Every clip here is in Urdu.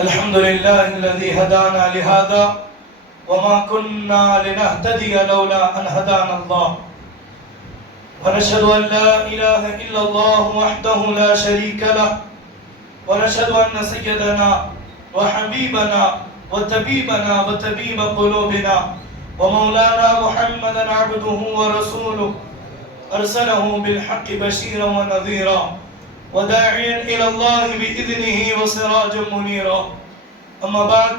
الحمد لله الذي هدانا لهذا وما كنا لنهتدي لولا أن هدانا الله ونشهد أن لا إله إلا الله وحده لا شريك له ونشهد أن سيدنا وحبيبنا وطبيبنا وطبيب قلوبنا ومولانا محمدا عبده ورسوله أرسله بالحق بشيرا ونذيرا وداعيا إلى الله بإذنه وسراجا منيرا أما بعد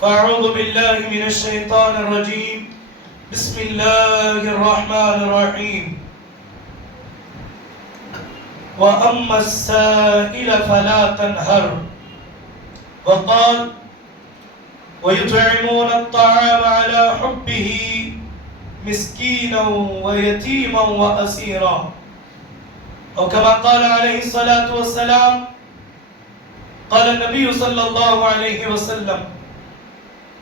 فأعوذ بالله من الشيطان الرجيم بسم الله الرحمن الرحيم وأما السائل فلا تنهر وقال ويطعمون الطعام على حبه مسكينا ويتيما وأسيرا أو كما قال عليه الصلاة والسلام قال النبي صلى الله عليه وسلم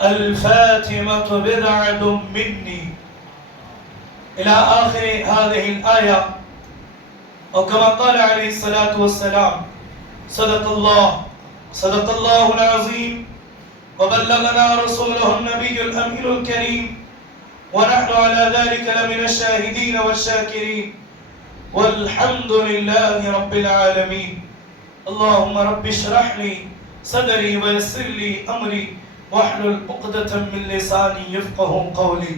الفاتمة بضعة مني إلى آخر هذه الآية أو كما قال عليه الصلاة والسلام صدق الله العظيم وبلغنا رسوله النبي الأمين الكريم ونحن على ذلك لمن الشاهدين والشاكرين والحمد لله رب العالمين اللهم رب اشرح لي صدري ويسر لي أمري واحلل عقدة من لساني يفقه قولي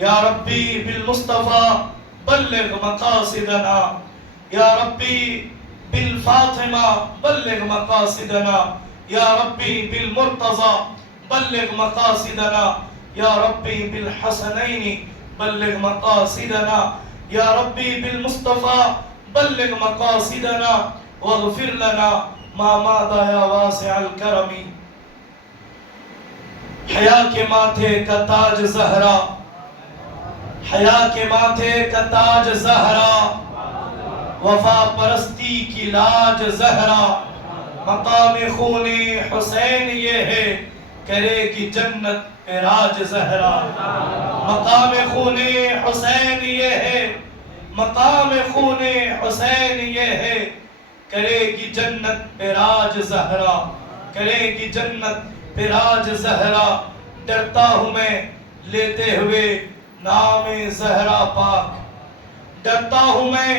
يا ربي بالمصطفى بلغ مقاصدنا يا ربي بالفاطمة بلغ مقاصدنا يا ربي بالمرتضى بلغ مقاصدنا يا ربي بالحسنين بلغ مقاصدنا يا ربي بالمصطفى بلغ مقاصدنا واغفر لنا ما ماضى يا واسع الكرم حیا کے ماتھے کا تاج زہرا حیا کے ماتھے کا تاج زہرا وفا پرستی کی لاج زہرا مقام خون حسین یہ ہے کرے گی جنت پہ راج زہرا مقام خون حسین یہ ہے مقام خون حسین یہ ہے کرے گی جنت پہ راج زہرا کرے گی جنت پہ راج زہرا ڈرتا ہوں میں لیتے ہوئے نام زہرا پاک ڈرتا ہوں میں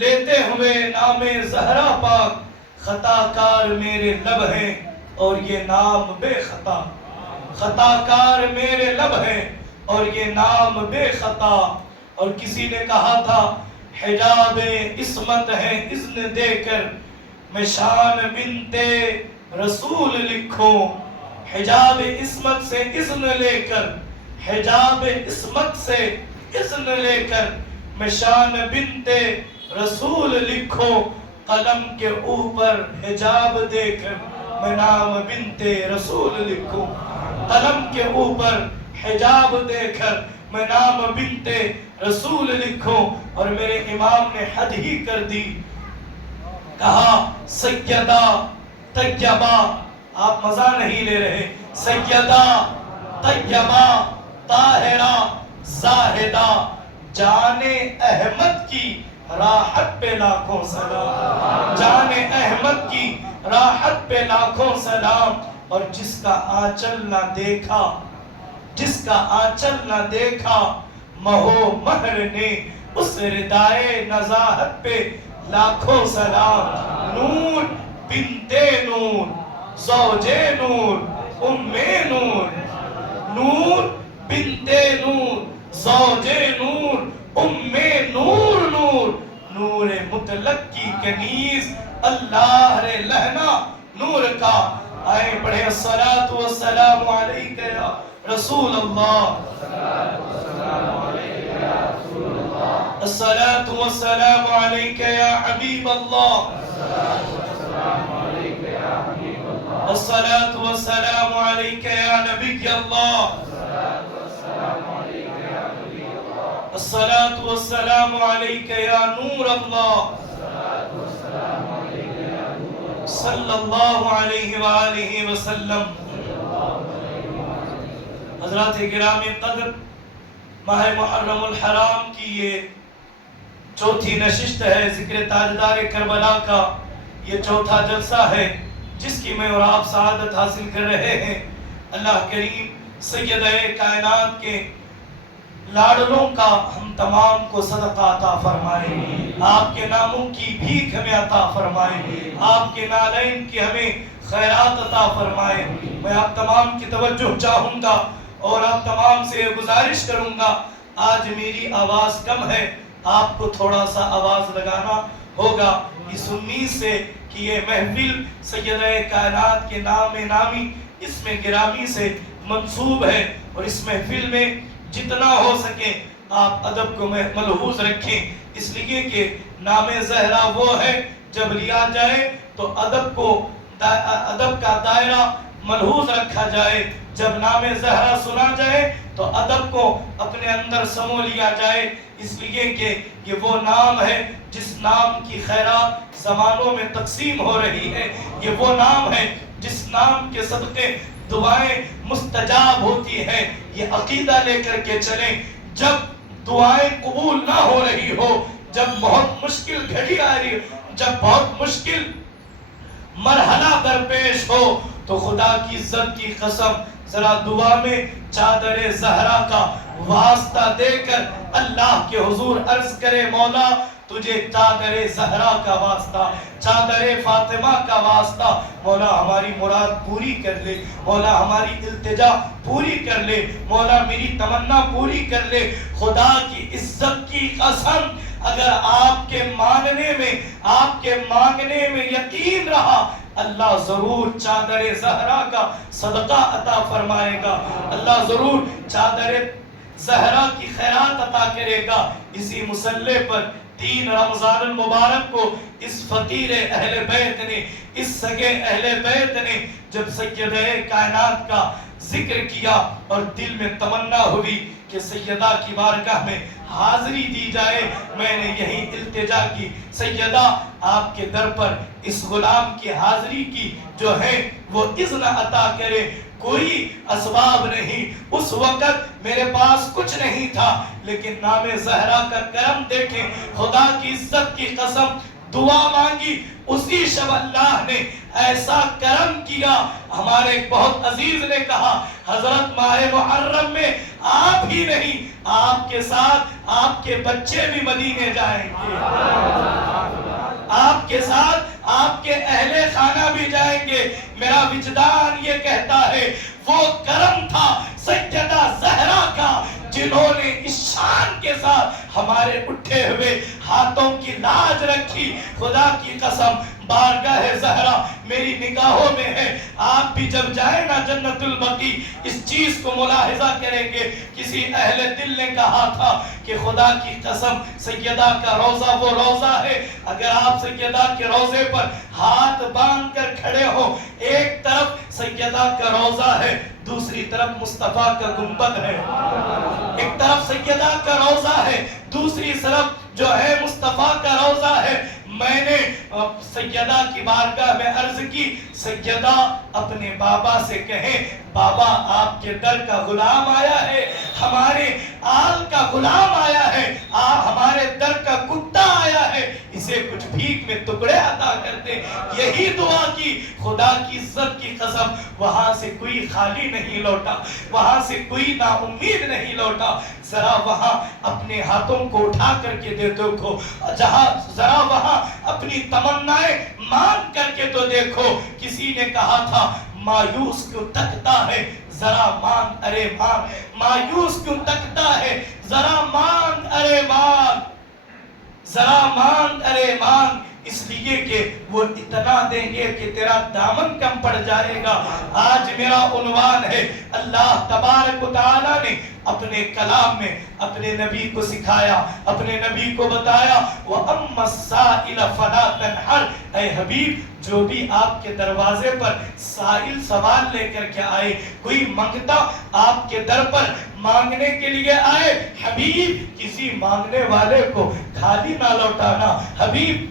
لیتے ہوئے نام زہرا پاک خطا کار میرے لب ہیں اور یہ نام بے خطا خطا کار میرے لب ہیں اور یہ نام بے خطا اور کسی نے کہا تھا حجاب عصمت ہے اذن دے کر میں شان بنت رسول لکھوں حجاب عصمت سے اذن لے کر حجاب عصمت سے اذن لے کر میں شان بنت رسول لکھوں قلم کے اوپر حجاب دے کر میں نام بنت رسول لکھوں قلم کے اوپر حجاب دے کر میں نام بنت رسول لکھوں اور میرے امام نے حد ہی کر دی کہا سیدہ طیبہ آپ مزہ نہیں لے رہے سیدہ طیبہ طاہرہ زاہدہ جان احمد کی راحت پہ لاکھوں سلام جان احمد کی راحت پہ لاکھوں سلام اور جس کا آنچل نہ دیکھا جس کا آنچل نہ دیکھا مہو مہر نے اس ردائے نزاہت پہ لاکھوں سلام نور بنت نور زوج نور ام نور نور بنت نور زوج نور ام نور نور نور مطلق کی کنیز اللہ رے لہنا نور کا آئے پڑھے الصلاة والسلام علیکہ یا رسول اللہ الصلاة والسلام علیکہ یا حبیب اللہ الصلاة والسلام علیکہ یا نبی اللہ الصلاة والسلام علیکہ یا نور اللہ صلی اللہ علیہ وآلہ وسلم حضرات گرامی قدر ماہ محرم الحرام کی یہ چوتھی نشست ہے ذکر تاجدار کربلا کا، یہ چوتھا جلسہ ہے جس کی میں اور آپ سعادت حاصل کر رہے ہیں، اللہ کریم سیدہ کائنات کے لاڈلوں کا ہم تمام کو صدقہ عطا فرمائے، آپ کے ناموں کی بھیک ہمیں عطا فرمائے، آپ کے نالین کی ہمیں خیرات عطا فرمائے۔ میں آپ تمام کی توجہ چاہوں گا اور آپ تمام سے گزارش کروں گا، آج میری آواز کم ہے، آپ کو تھوڑا سا آواز لگانا ہوگا اس امید سے کہ یہ محفل سیدہ کائنات کے نام نامی اس میں گرامی سے منسوب ہے، اور اس محفل میں جتنا ہو سکے آپ ادب کو ملحوظ رکھیں، اس لیے کہ نام زہرا وہ ہے جب لیا جائے تو ادب کا دائرہ ملحوظ رکھا جائے، جب نام زہرا سنا جائے تو ادب کو اپنے اندر سمو لیا جائے، اس لیے کہ یہ وہ نام ہے جس نام کی خیرات زمانوں میں تقسیم ہو رہی ہے، یہ وہ نام ہے جس نام کے صدقے دعائیں مستجاب ہوتی ہے۔ یہ عقیدہ لے کر کے چلیں، جب دعائیں قبول نہ ہو رہی ہو، جب بہت مشکل گھڑی آ رہی ہو، جب بہت مشکل مرحلہ درپیش ہو، تو خدا کی عزت کی قسم ذرا دعا میں چادر زہرا کا واسطہ دے کر اللہ کے حضور عرض کرے، مولا تجھے چادر زہرا کا واسطہ، چادر فاطمہ کا واسطہ، مولا ہماری مراد پوری کر لے، مولا ہماری التجا پوری کر لے، مولا میری تمنا پوری کر لے۔ خدا کی عزت کی قسم اگر آپ کے مانگنے میں یقین رہا، اللہ ضرور چادر زہرا کا صدقہ عطا فرمائے گا، اللہ ضرور چادر زہرا کی خیرات عطا کرے گا۔ اسی مصلی پر 3 رمضان المبارک کو اس فقیر اہل بیت نے، اس سگے اہل بیت نے جب سیدہ کائنات کا ذکر کیا اور دل میں تمنا ہوئی کہ سیدہ کی بارگاہ میں حاضری دی جائے، میں نے یہی التجا کی، سیدہ آپ کے در پر اس غلام کی حاضری کی جو ہے وہ اذن عطا کرے۔ کوئی اسباب نہیں، اس وقت میرے پاس کچھ نہیں تھا، لیکن نام زہرا کا کرم دیکھیں، خدا کی عزت کی قسم دعا مانگی، اسی شب اللہ نے ایسا کرم کیا۔ ہمارے ایک بہت عزیز نے کہا حضرت ماہ محرم میں آپ ہی نہیں، آپ کے ساتھ آپ کے بچے بھی مدینے جائیں گے، آپ کے ساتھ آپ کے اہل خانہ بھی جائیں گے۔ میرا وجدان یہ کہتا ہے وہ کرم تھا سیدہ زہرا کا، جنہوں نے اس شان کے ساتھ ہمارے اٹھے ہوئے ہاتھوں کی لاج رکھی۔ خدا کی قسم بارگاہ زہرا میری نگاہوں میں ہے، آپ بھی جب جائیں نا جنت البقیع اس چیز کو ملاحظہ کریں گے۔ کسی اہل دل نے کہا تھا کہ خدا کی قسم سیدہ کا روضہ وہ روضہ ہے، اگر آپ سیدہ کے روضے پر ہاتھ باندھ کر کھڑے ہو، ایک طرف سیدہ کا روضہ ہے، دوسری طرف مصطفیٰ کا گنبد ہے، ایک طرف سیدہ کا روضہ ہے، دوسری طرف جو ہے مصطفیٰ کا روضہ ہے۔ میں نے سیدہ کی بارگاہ میں عرض کی، سیدہ اپنے بابا سے کہیں بابا آپ کے در کا غلام آیا ہے، ہمارے آل کا غلام آیا ہے، ہمارے در کا کتا آیا ہے، اسے کچھ بھیک میں ٹکڑے عطا کر دے۔ یہی دعا کی، خدا کی عزت کی قسم وہاں سے کوئی خالی نہیں لوٹا، وہاں سے کوئی نا امید نہیں لوٹا۔ ذرا وہاں اپنے ہاتھوں کو اٹھا کر کے دیکھو، ذرا وہاں اپنی تمنائیں مانگ کر کے تو دیکھو۔ کسی نے کہا تھا مایوس کیوں تکتا ہے، ذرا مانگ ارے مانگ، مایوس کیوں تکتا ہے، ذرا مانگ ارے مانگ، ذرا مانگ ارے مانگ، اس لیے کہ وہ اتنا دیں گے کہ تیرا دامن کم پڑ جائے گا۔ آج میرا عنوان ہے، اللہ تبارک و تعالیٰ نے اپنے کلام میں اپنے نبی کو سکھایا، اپنے نبی کو بتایا، وَأَمَّا السَّائِلَ فَلَا تَنْحَرْ، اے حبیب جو بھی آپ کے دروازے پر سائل سوال لے کر کے آئے، کوئی منگتا آپ کے در پر مانگنے کے لیے آئے، حبیب کسی مانگنے والے کو خالی نہ لوٹانا۔ حبیب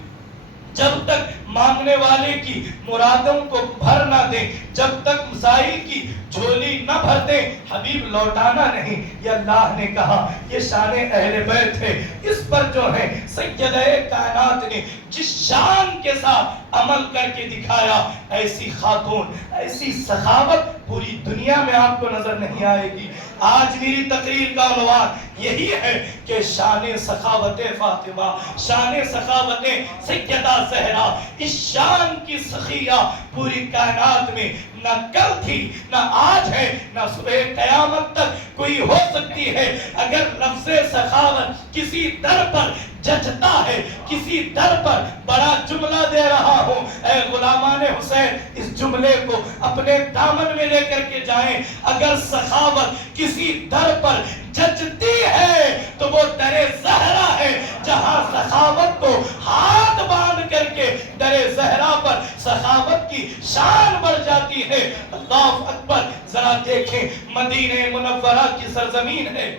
جب تک مانگنے والے کی مرادوں کو بھر نہ دیں، جب تک مسائل کی جھولی نہ بھر دیں، حبیب لوٹانا نہیں۔ یہ اللہ نے کہا، یہ شان اہل بیت ہے۔ اس پر جو ہے سیدہ کائنات نے جس شان کے ساتھ عمل کر کے دکھایا. ایسی خاتون، ایسی سخاوت پوری دنیا میں آپ کو نظر نہیں آئے گی. آج میری تقریر کا عنوان یہی ہے کہ شان سخاوت فاطمہ، شان سخاوت سیدہ زہرا. اس شان کی سخیہ پوری کائنات میں نہ کل تھی، نہ آج ہے، نہ صبح قیامت تک کوئی ہو سکتی ہے. اگر لفظ سخاوت کسی در پر جچتا ہے، کسی در پر بڑا جملہ دے رہا ہوں، اے غلامان حسین اس جملے کو اپنے دامن میں لے کر کے جائیں. اگر سخاوت کسی در پر جچتی ہے تو وہ در زہرا ہے، جہاں سخاوت کو ہاتھ باندھ کر کے در زہرا پر سخاوت کی شان بڑھ جاتی ہے. اللہ اکبر. ذرا دیکھیں مدینہ منورہ کی سرزمین ہے،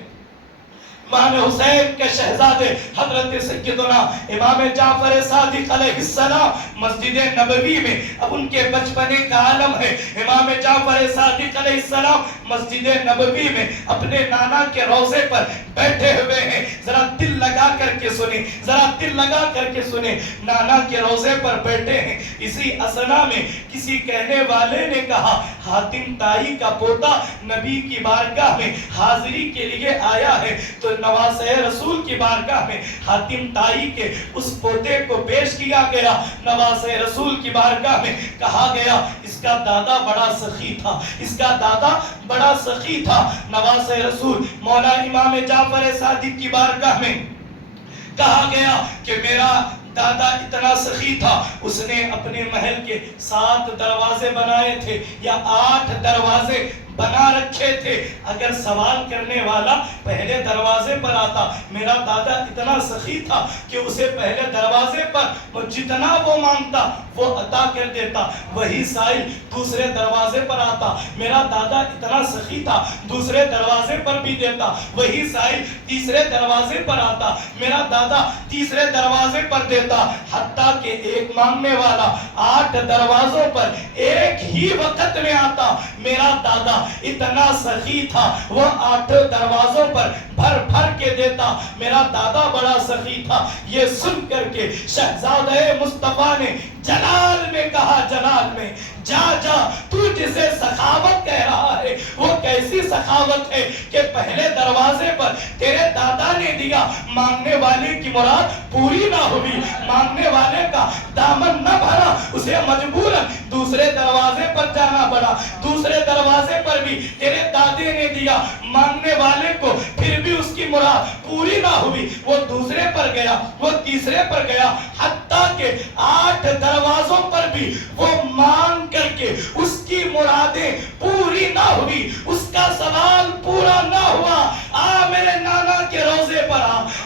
امام حسین کے شہزادے حضرت سیدنا امام جعفر صادق علیہ السلام مسجد نبوی میں، اب ان کے بچپنے کا عالم ہے. امام جعفر صادق علیہ السلام مسجد نبوی میں اپنے نانا کے روضے پر بیٹھے ہوئے ہیں. ذرا دل لگا کر کے سنیں، ذرا دل لگا کر کے سنیں. نانا کے روضے پر بیٹھے ہیں. اسی اثنا میں کسی کہنے والے نے کہا حاتم طائی کا پوتا نبی کی بارگاہ میں حاضری کے لیے آیا ہے. تو نواسہ رسول کی بارگاہ میں حاتم طائی کے اس پوتے کو پیش کیا گیا. نواسہ رسول کی بارگاہ میں کہا گیا اس کا دادا بڑا سخی تھا، اس کا دادا بڑا سخی تھا. نواسہ رسول مولا امام جعفر صادق کی بارگاہ میں کہا گیا کہ میرا دادا اتنا سخی تھا، اس نے اپنے محل کے 7 دروازے بنائے تھے یا 8 دروازے بنا رکھے تھے. اگر سوال کرنے والا پہلے دروازے پر آتا، میرا دادا اتنا سخی تھا کہ اسے پہلے دروازے پر جتنا وہ مانگتا وہ عطا کر دیتا. وہی سائل دوسرے دروازے پر آتا، میرا دادا اتنا سخی تھا دوسرے دروازے پر بھی دیتا. وہی سائل تیسرے دروازے پر آتا، میرا دادا تیسرے دروازے پر دیتا. حتیٰ کہ ایک مانگنے والا 8 دروازوں پر ایک ہی وقت میں آتا. میرا دادا اتنا سخی تھا، وہ 8 دروازوں پر بھر بھر کے دیتا. میرا دادا بڑا سخی تھا. یہ سن کر کے شہزادہ مصطفیٰ نے جلال میں کہا، جلال میں جا جا، تو جسے سخاوت کہہ رہا ہے وہ کیسی سخاوت ہے کہ پہلے دروازے پر تیرے دادا نے دیا، مانگنے والے کی مراد پوری نہ ہوئی، مانگنے والے کا دامن نہ بھرا، اسے مجبوراً دوسرے دروازے پر جانا پڑا. دوسرے دروازے پر بھی تیرے دادے نے دیا، مانگنے والے کو پھر بھی اس کی مراد پوری نہ ہوئی. وہ دوسرے پر گیا، وہ تیسرے پر گیا، حتیٰ کہ 8 دروازوں پر بھی وہ مانگ کر کے اس کی مرادیں پوری نہ ہوئی، اس کا سوال پورا نہ ہوا. آ میرے نانا کے روضے پر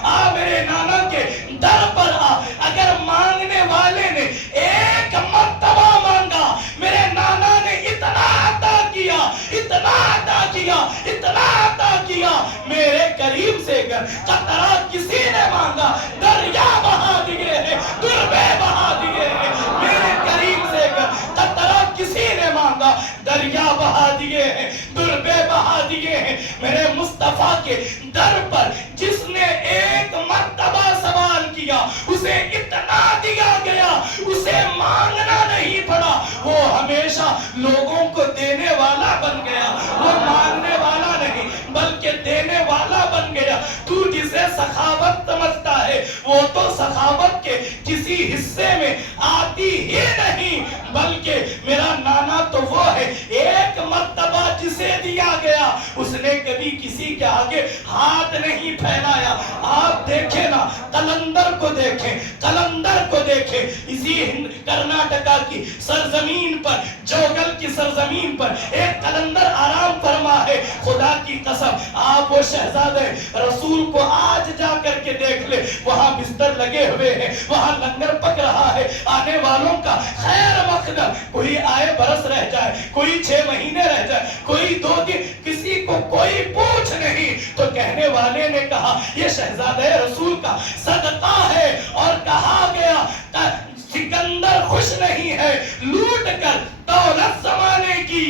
آ میرے نانا کے در پر آ. اگر مانگنے والے نے ایک مرتبہ مانگا، میرے نانا نے اتنا عطا کیا، اتنا عطا کیا، اتنا عطا کیا. میرے قریب سے اگر قطرہ کسی نے مانگا، دریا بہا دیے ہیں، دربے بہا دیے ہیں. میرے قریب سے اگر قطرہ کسی نے مانگا، دریا بہا دیے ہیں، دربے بہا دیے ہیں. میرے مصطفیٰ کے در پر جس نے ایک مرتبہ سوال کیا، اسے اتنا دیا گیا، اسے مانگنا نہیں پڑا. وہ ہمیشہ لوگوں کو دینے والا بن گیا، وہ مانگنے والا نہیں بلکہ دینے والا بن گیا. تو جسے سخاوت سمجھتا ہے وہ تو سخاوت کے کسی حصے میں آتی ہی نہیں، بلکہ میرا نانا تو وہ ہے ایک مرتبہ جسے دیا گیا، اس نے کبھی کسی کے آگے ہاتھ نہیں پھیلایا. آپ دیکھیں نا، قلندر کو دیکھیں، قلندر کو دیکھیں. اسی کرناٹکا کی سرزمین پر، جوگل کی سرزمین پر ایک قلندر آرام فرما ہے. خدا کی قسم آپ وہ شہزادے رسول کو آج جا کر کے دیکھ لے، وہاں بستر لگے ہوئے ہیں، وہاں لنگر پک رہا ہے. آنے والوں کا خیر مقدم، کوئی آئے برس رہ جائے، کوئی 6 مہینے رہ جائے، کوئی 2 دن، کسی کو کوئی پوچھ نہیں. تو کہنے والے نے کہا یہ شہزادہ رسول کا صدقہ ہے، اور کہا گیا سکندر خوش نہیں ہے لوٹ کر دولت زمانے کی.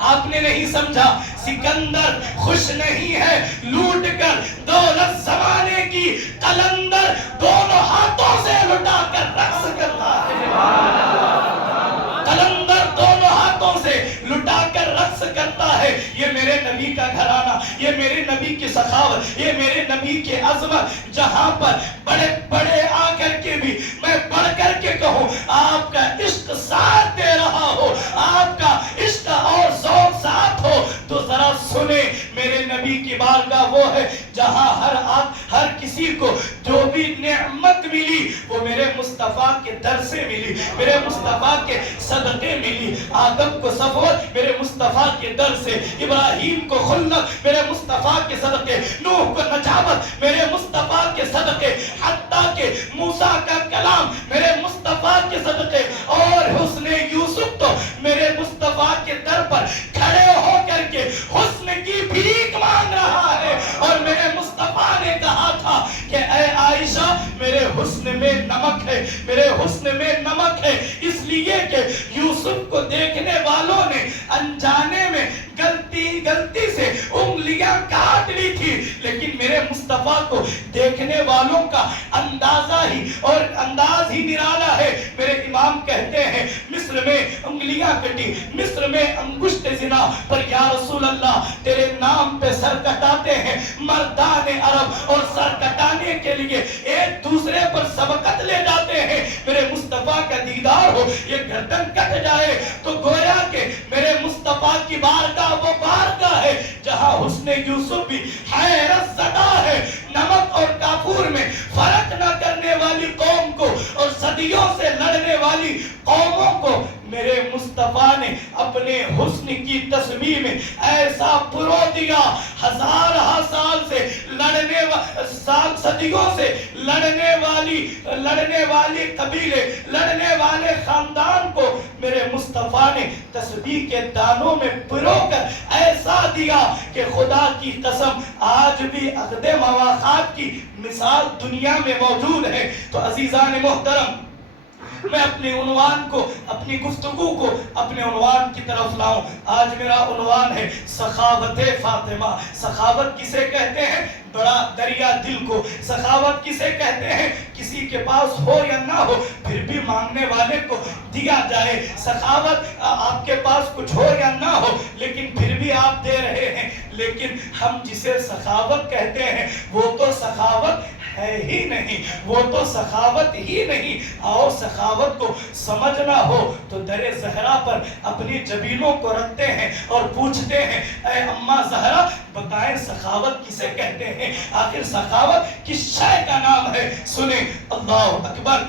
آپ نے نہیں سمجھا سکندر خوش نہیں ہے لوٹ کر دولت زمانے کی، قلندر دونوں ہاتھوں سے لٹا کر رقص کرتا ہے، قلندر دونوں ہاتھوں سے لٹا کر رقص کرتا ہے۔ یہ میرے نبی کا گھرانہ، یہ میرے نبی کی سخاوت، یہ میرے نبی کی عظمت، جہاں پر بڑے بڑے آ کر کے بھی میں بڑھ کر کے کہوں آپ کا عشق ساتھ دے رہا ہو، آپ کا عشق اور ذوق ساتھ ہو، تو ذرا سنیں میرے نبی کی بارگاہ وہ ہے جہاں ہر کسی کو جو بھی نعمت ملی وہ میرے مصطفیٰ کے در سے ملی، میرے مصطفیٰ کے صدقے ملی۔ آدم کو صفوت میرے مصطفیٰ کے در سے، ابراہیم کو خلت میرے مصطفیٰ کے صدقے، نوح کو نجابت میرے مصطفیٰ کے صدقے، حتیٰ کہ موسیٰ کا کلام میرے مصطفیٰ کے صدقے، اور حسن یوسف تو میرے مصطفیٰ کے در پر کھڑے ہو کر کے حسن کی بھیک مانگ رہا ہے۔ اور میرے مصطفیٰ نے کہا تھا کہ اے عائشہ میرے حسن میں نمک ہے، میرے حسن میں نمک ہے، اس لیے کہ یوسف کو دیکھنے والوں نے انجانے میں غلطی سے انگلیاں کاٹ لی تھی، لیکن میرے مصطفیٰ کو دیکھنے والوں کا انداز ہی نرالا ہے۔ میرے امام کہتے ہیں مصر میں انگلیاں کٹی، مصر میں انگشت زنا، پر یا رسول اللہ تیرے نام پہ سر کٹاتے ہیں مردان عرب، اور سر کٹانے کے لیے ایک دوسرے پر سبقت لے جاتے ہیں۔ میرے مصطفیٰ کا دیدار ہو، یہ گردن کٹ جائے تو گویا کہ میرے مصطفیٰ کی بارگاہ وہ بارگاہ ہے جہاں حسن یوسف بھی حیرت زدہ ہے۔ نمک اور کافور میں فرق نہ کرنے والی قوم کو اور صدیوں سے لڑنے والی قوموں کو میرے مصطفیٰ نے اپنے حسن کی تسبیح میں ایسا پرو دیا، ہزارہ سال سے صدیوں سے لڑنے والی قبیلے، لڑنے والے خاندان کو میرے مصطفیٰ نے تسبیح کے دانوں میں پرو کر ایسا دیا کہ خدا کی قسم آج بھی عقد مواخات کی مثال دنیا میں موجود ہے۔ تو عزیزان محترم، میں اپنے عنوان کو، اپنی گفتگو کو اپنے عنوان کی طرف لاؤں۔ آج میرا عنوان ہے سخاوت فاطمہ۔ سخاوت کسے کہتے ہیں؟ بڑا دریا دل کو۔ سخاوت کسے کہتے ہیں؟ کسی کے پاس ہو یا نہ ہو پھر بھی مانگنے والے کو دیا جائے۔ سخاوت آپ کے پاس کچھ ہو یا نہ ہو لیکن پھر بھی آپ دے رہے ہیں، لیکن ہم جسے سخاوت کہتے ہیں وہ تو سخاوت ہے ہی نہیں، وہ تو سخاوت ہی نہیں۔ آؤ سخاوت کو سمجھنا ہو تو در زہرا پر اپنی جبینوں کو رکھتے ہیں اور پوچھتے ہیں اے اماں زہرا بتائیں سخاوت کسے کہتے ہیں، آخر سخاوت کس شے کا نام ہے؟ سنیں اللہ اکبر۔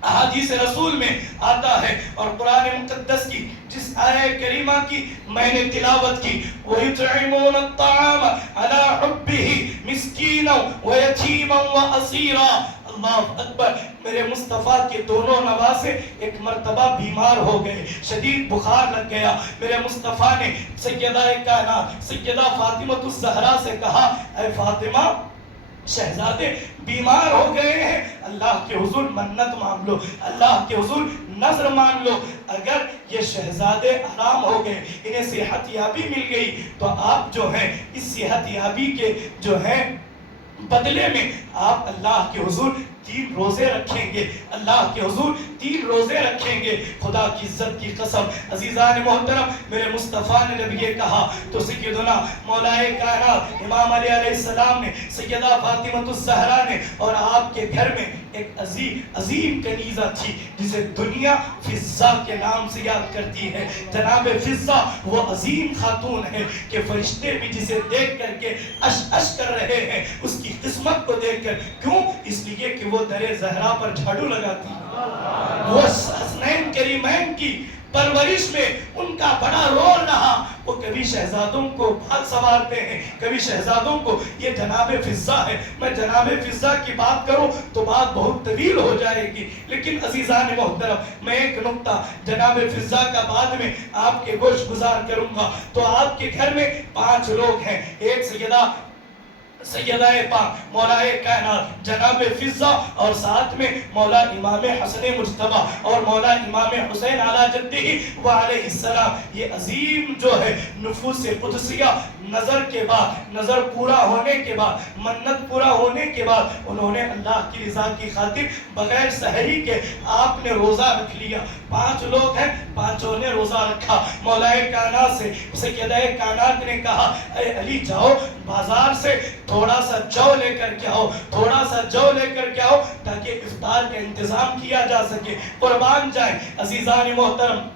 احادیث رسول میں آتا ہے اور قرآن مقدس کی جس آیہ کریمہ کی میں نے تلاوت کی، وَيُطْعِمُونَ الطَّعَامَ عَلَىٰ حُبِّهِ مِسْكِينًا وَيَتِيمًا وَأَسِيرًا۔ اللہ اکبر۔ میرے مصطفیٰ کے دونوں نواسے ایک مرتبہ بیمار ہو گئے، شدید بخار لگ گیا۔ میرے مصطفیٰ نے سیدہ کائنات سیدہ فاطمہ الزہرا سے کہا اے فاطمہ شہزادے بیمار ہو گئے ہیں، اللہ کے حضور منت مانگ لو، اللہ کے حضور نظر مان لو، اگر یہ شہزادے آرام ہو گئے، انہیں صحت یابی مل گئی تو آپ جو ہیں اس صحت یابی کے جو ہیں بدلے میں آپ اللہ کے حضور 3 روزے رکھیں گے، اللہ کے حضور 3 روزے رکھیں گے۔ خدا کی عزت کی قسم عزیزان محترم، میرے مصطفیٰ نے جب یہ کہا تو سیدنا مولائے کائنات امام علی علیہ السلام نے، سیدہ فاطمہ الزہرا نے، اور آپ کے گھر میں ایک عظیم کنیزہ تھی جسے دنیا فضہ کے نام سے یاد کرتی ہے۔ جناب فضہ وہ عظیم خاتون ہے کہ فرشتے بھی جسے دیکھ کر کے اش اش کر رہے ہیں اس کی قسمت کو دیکھ کر۔ کیوں؟ اس لیے کہ وہ در زہرا پر جھاڑو لگاتی، وہ حسنین کریمین کی پرورش میں ان کا بڑا رول رہا۔ وہ کبھی شہزادوں کو بال سنوارتے ہیں، کبھی شہزادوں کو، یہ جناب فضہ ہے۔ میں جناب فضہ کی بات کروں تو بات بہت طویل ہو جائے گی، لیکن عزیزان محترم میں ایک نقطہ جناب فضہ کا بعد میں آپ کے گوش گزار کروں گا۔ تو آپ کے گھر میں 5 لوگ ہیں، ایک سیدہ سیدہ پاک مولا کائنات جناب فضہ اور ساتھ میں مولا امام حسن مجتبی اور مولا امام حسین علی جدہ وعلیہ السلام، یہ عظیم جو ہے نفوس قدسیہ نظر کے بعد، نظر پورا ہونے کے بعد، منت پورا ہونے کے بعد انہوں نے اللہ کی رضا کی خاطر بغیر سحری کے آپ نے روزہ رکھ لیا۔ 5 لوگ ہیں، 5 نے روزہ رکھا۔ مولا کائنات سے سیدہ کائنات نے کہا اے علی جاؤ بازار سے تھوڑا سا جو لے کر کے آؤ، تھوڑا سا جو لے کر کے آؤ تاکہ افطار کا انتظام کیا جا سکے۔ قربان جائیں عزیزان محترم،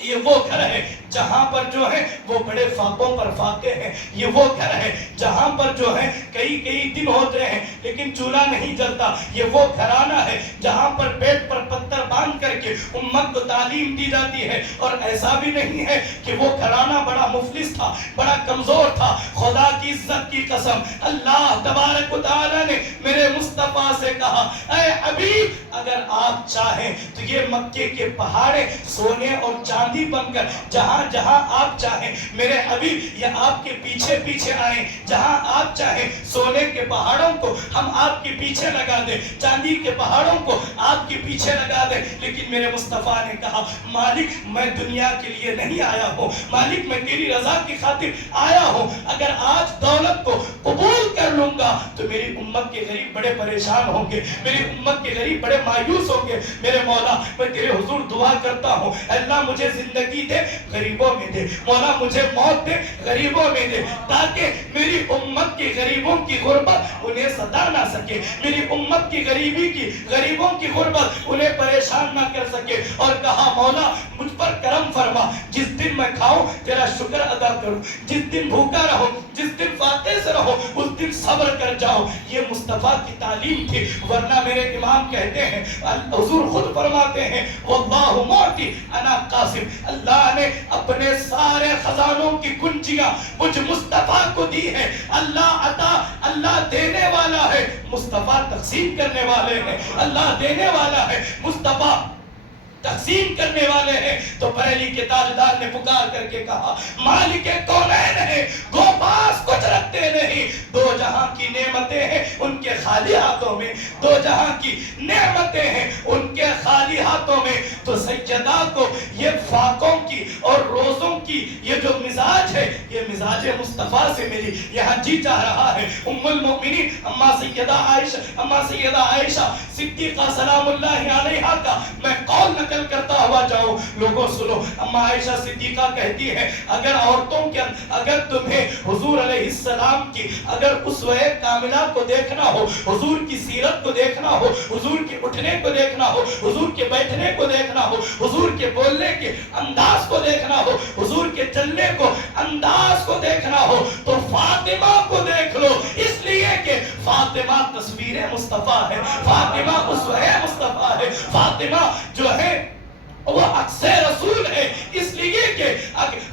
یہ وہ گھر ہے جہاں پر جو ہے وہ بڑے فاقوں پر فاقے ہیں، یہ وہ گھر ہے جہاں پر جو ہے کئی دن ہوتے ہیں لیکن چولہا نہیں جلتا، یہ وہ گھرانہ ہے جہاں پر پیٹ پر پتھر باندھ کر کے امت کو تعلیم دی جاتی ہے۔ اور ایسا بھی نہیں ہے کہ وہ گھرانہ بڑا مفلس تھا، بڑا کمزور تھا۔ خدا کی عزت کی قسم اللہ تبارک و تعالی نے میرے مصطفیٰ سے کہا اے حبیب اگر آپ چاہیں تو یہ مکے کے پہاڑے سونے اور چاندی بن کر جہاں جہاں آپ چاہیں میرے حبیب یہ آپ کے پیچھے پیچھے آئیں، جہاں آپ چاہیں سونے کے پہاڑوں کو ہم آپ کے پیچھے لگا دیں، چاندی کے پہاڑوں کو آپ کے پیچھے لگا دیں۔ لیکن میرے مصطفیٰ نے کہا مالک میں دنیا کے لیے نہیں آیا ہوں، مالک میں تیری رضا کی خاطر آیا ہوں۔ اگر آج دولت کو قبول کر لوں گا تو میری امت کے غریب بڑے پریشان ہوں گے، میری امت کے غریب بڑے مایوس ہوں گے۔ میرے مولا میں تیرے حضور دعا کرتا ہوں اللہ مجھے زندگی دے غریبوں میں دے، مولا مجھے موت دے غریبوں میں دے، تاکہ میری امت کی غریبوں کی غربت انہیں ستا نہ سکے، میری امت کی غریبوں کی غربت انہیں پریشان نہ کر سکے۔ اور کہا مولا مجھ پر کرم فرما، جس دن میں کھاؤں تیرا شکر ادا کروں، جس دن بھوکا رہو، جس دن فاقے سے رہو اس دن صبر کر جاؤ۔ یہ مصطفیٰ کی تعلیم تھی، ورنہ میرے امام کہتے ہیں حضور خود فرماتے ہیں واللہ معطی انا قاسم، اللہ نے اپنے سارے خزانوں کی کنجیاں مجھ مصطفیٰ کو دی ہے۔ اللہ عطا اللہ دینے والا ہے، مصطفیٰ تقسیم کرنے والے ہیں، اللہ دینے والا ہے، مصطفیٰ تقسیم کرنے والے ہیں۔ تو پہلی کے تاجدار نے پکار کر کے کہا مالک کونین ہے، گو پاس کچھ رکھتے نہیں، دو جہاں کی نعمتیں ہیں ان کے خالی ہاتھوں میں، دو جہاں کی نعمتیں ہیں ان کے خالی ہاتھوں میں۔ تو سیدہ کو یہ فاقوں کی اور روزوں کی یہ جو مزاج ہے یہ مزاج مصطفیٰ سے ملی۔ یہاں جی چاہ رہا ہے ام المؤمنین اما سیدہ عائشہ صدیقہ سلام اللہ علیہا کا میں قول نقل کرتا ہوا جاؤں، لوگوں سنو۔ اما عائشہ صدیقہ کہتی ہے اگر عورتوں کے اگر تمہیں حضور علیہ السلام کی اگر اسوہ کاملہ کو دیکھنا ہو، حضور کی سیرت کو دیکھنا ہو، حضور کے اٹھنے کو دیکھنا ہو، حضور کے بیٹھنے کو دیکھنا ہو، حضور کے بولنے کے انداز کو دیکھنا ہو، حضور کے چلنے کو انداز کو دیکھنا ہو تو فاطمہ کو دیکھ لو، اس لیے کہ فاطمہ تصویر مصطفیٰ ہے، فاطمہ اسوہ مصطفیٰ ہے، فاطمہ جو ہے وہ عکس رسول ہے، اس لیے کہ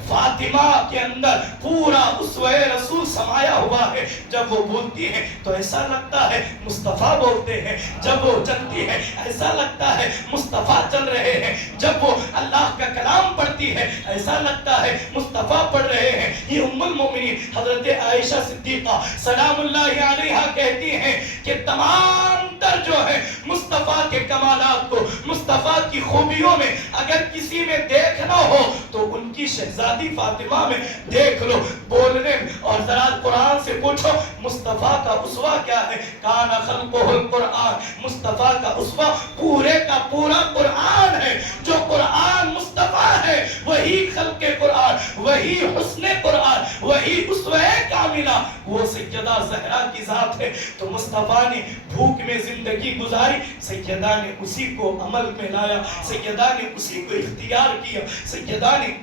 فاطمہ کے اندر پورا اسوہ رسول سمایا ہوا ہے۔ جب وہ بولتی ہے تو ایسا لگتا ہے مصطفیٰ بولتے ہیں، جب وہ چلتی ہے ایسا لگتا ہے مصطفیٰ چل رہے ہیں، جب وہ اللہ کا کلام پڑھتی ہے ایسا لگتا ہے مصطفیٰ پڑھ رہے ہیں۔ یہ ام المؤمنین حضرت عائشہ صدیقہ سلام اللہ علیہا کہتی ہیں کہ تمام تر جو ہے مصطفیٰ کے کمالات کو، مصطفیٰ کی خوبیوں میں اگر کسی میں دیکھنا ہو تو ان کی شہزادی فاطمہ میں دیکھ لو۔ بولنے اور ذرا قرآن سے پوچھو مصطفیٰ کا اسوہ کیا ہے؟ کان خلقہ القرآن، مصطفیٰ کا اسوہ پورے کا پورا قرآن ہے۔ جو قرآن مصطفیٰ ہے وہی خلق قرآن، وہی حسن قرآن، وہی اسوہ کاملہ، وہ سیدہ زہرا کی ذات ہے۔ تو مصطفیٰ نے بھوک میں زندگی گزاری، سیدہ نے اسی کو عمل میں لایا، سیدہ نے اسی کو اختیار کیا، سیدہ نے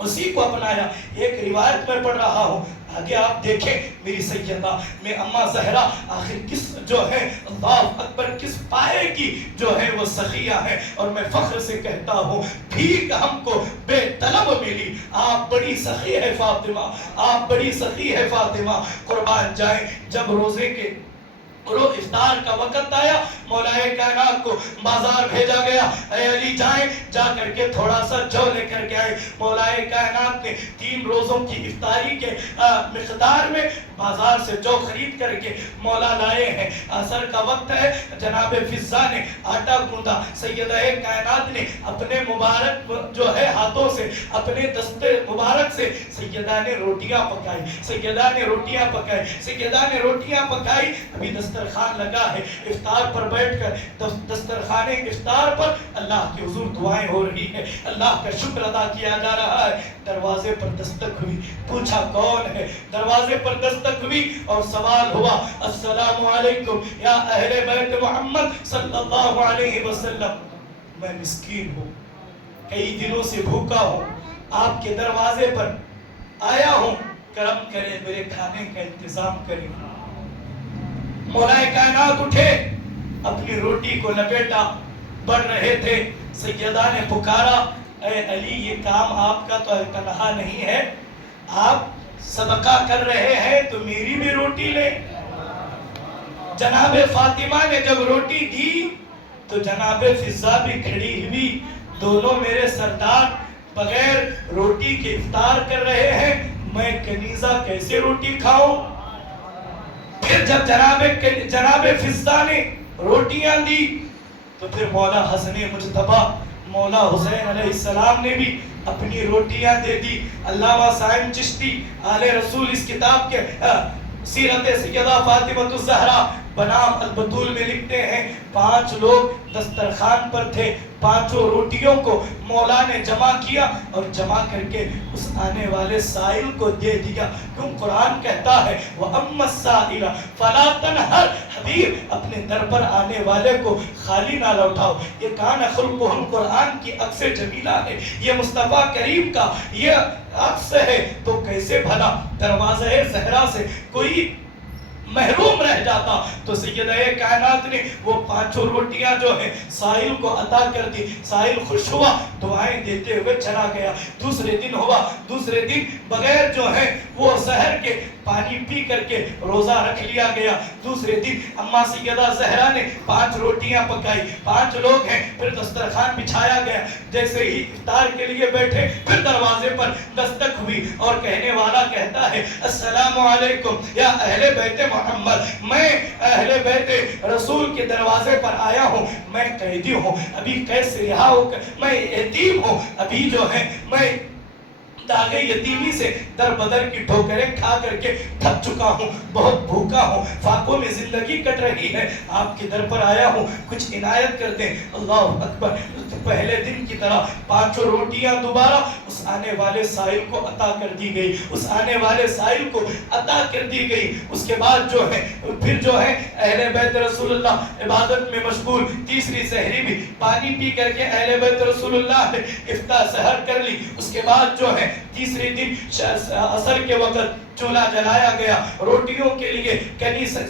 اسی کو اپنایا۔ ایک روایت میں پڑھ رہا ہوں، آگے آپ دیکھیں میری سیدہ میں اما زہرا آخر کس جو ہے اللہ اکبر کس پائے کی جو ہے وہ سخیہ ہے۔ اور میں فخر سے کہتا ہوں بھیک ہم کو بے طلب ملی، آپ بڑی سخی ہے فاطمہ، آپ بڑی سخی ہے فاطمہ، قربان جائیں۔ جب روزے کے اور وہ افطار کا وقت آیا، مولا کائنات کو بازار بھیجا گیا، اے علی جائیں، جا کر کے تھوڑا سا جو لے کر کے آئے۔ مولا کائنات نے 3 روزوں کی افطاری کے مقدار میں بازار سے جو خرید کر کے مولا لائے ہیں۔ عصر کا وقت ہے، جناب فضہ نے آٹا گوندھا، سیدہ کائنات نے اپنے مبارک جو ہے ہاتھوں سے، اپنے دست مبارک سے سیدہ نے روٹیاں پکائی، سیدہ نے روٹیاں پکائی، سیدہ نے روٹیاں پکائی۔ ابھی دسترخوان لگا ہے، افطار پر بیٹھ کر دسترخوان افطار پر اللہ کی حضور دعائیں ہو رہی ہے، اللہ کا شکر ادا کیا جا رہا ہے۔ دروازے پر دستک ہوئی، پوچھا کون ہے؟ دروازے پر دستک ہوئی اور سوال ہوا، السلام علیکم یا اہل بیت محمد صلی اللہ علیہ وسلم، میں مسکین ہوں، کئی دنوں سے بھوکا ہوں، آپ کے دروازے پر آیا ہوں، کرم کریں، میرے کھانے کا انتظام کریں۔ مولا کائنات اٹھے، اپنی روٹی کو لپیٹا، بڑھ رہے تھے، سیدہ نے پکارا، اے علی یہ کام آپ کا تو تنہا نہیں ہے، آپ صدقہ کر رہے ہیں تو میری بھی روٹی لیں۔ جناب فاطمہ نے جب روٹی دی تو جناب فضہ بھی کھڑی ہوئی، دونوں میرے سردار بغیر روٹی کے افطار کر رہے ہیں، میں کنیزہ کیسے روٹی کھاؤں؟ پھر جب جناب فضہ نے روٹیاں دی تو پھر مولا حسن مجتبیٰ مولا حسین علیہ السلام نے بھی اپنی روٹیاں دے دی۔ علامہ صاحب چشتی آل رسول اس کتاب کے سیرت سیدہ فاطمہ الزہرا بنام البتول میں لکھتے ہیں، 5 لوگ دسترخوان پر تھے، 5 روٹیوں کو مولا نے جمع کیا اور جمع کر کے اس آنے والے سائل کو دے دیا، کیوں قرآن کہتا ہے وَأَمَّا السَّائِلَ فَلَا تَنْهَرْ، حبیب اپنے در پر آنے والے کو خالی نہ لوٹاؤ۔ یہ کان خلقہم قرآن کی عکس جمیلہ ہے، یہ مصطفیٰ کریم کا یہ عکس ہے، تو کیسے بھلا دروازہ زہرا سے کوئی محروم رہ جاتا؟ تو سیدہ کائنات نے وہ 5 روٹیاں جو ہیں سائل کو عطا کر دی، سائل خوش ہوا، دعائیں دیتے ہوئے چلا گیا۔ دوسرے دن ہوا، دوسرے دن بغیر جو ہے وہ سحر کے پانی پی کر کے روزہ رکھ لیا گیا۔ دوسرے دن اماں سیدہ زہرا نے 5 روٹیاں پکائی، 5 لوگ ہیں، پھر دسترخوان بچھایا گیا، جیسے ہی افطار کے لیے بیٹھے پھر دروازے پر دستک ہوئی اور کہنے والا کہتا ہے السلام علیکم یا اہل بیت محمد، میں اہل بیت رسول کے دروازے پر آیا ہوں، میں قیدی ہوں، ابھی قید سے رہا ہوں، میں یتیم ہوں، ابھی جو ہے میں داغے یتیمی سے در بدر کی ٹھوکریں کھا کر کے تھک چکا ہوں، بہت بھوکا ہوں، فاقوں میں زندگی کٹ رہی ہے، آپ کے در پر آیا ہوں، کچھ عنایت کر دیں۔ اللہ اکبر، پہلے دن کی طرح 5 روٹیاں دوبارہ اس آنے والے سائل کو عطا کر دی گئی، اس آنے والے سائل کو عطا کر دی گئی۔ اس کے بعد جو ہے پھر جو ہے اہل بیت رسول اللہ عبادت میں مشغول، تیسری سحری بھی پانی پی کر کے اہل بیت رسول اللہ نے افطار سحر کر لی۔ اس کے بعد جو ہے تیسرے دن عصر کے وقت چولہا جلایا گیا روٹیوں کے لیے،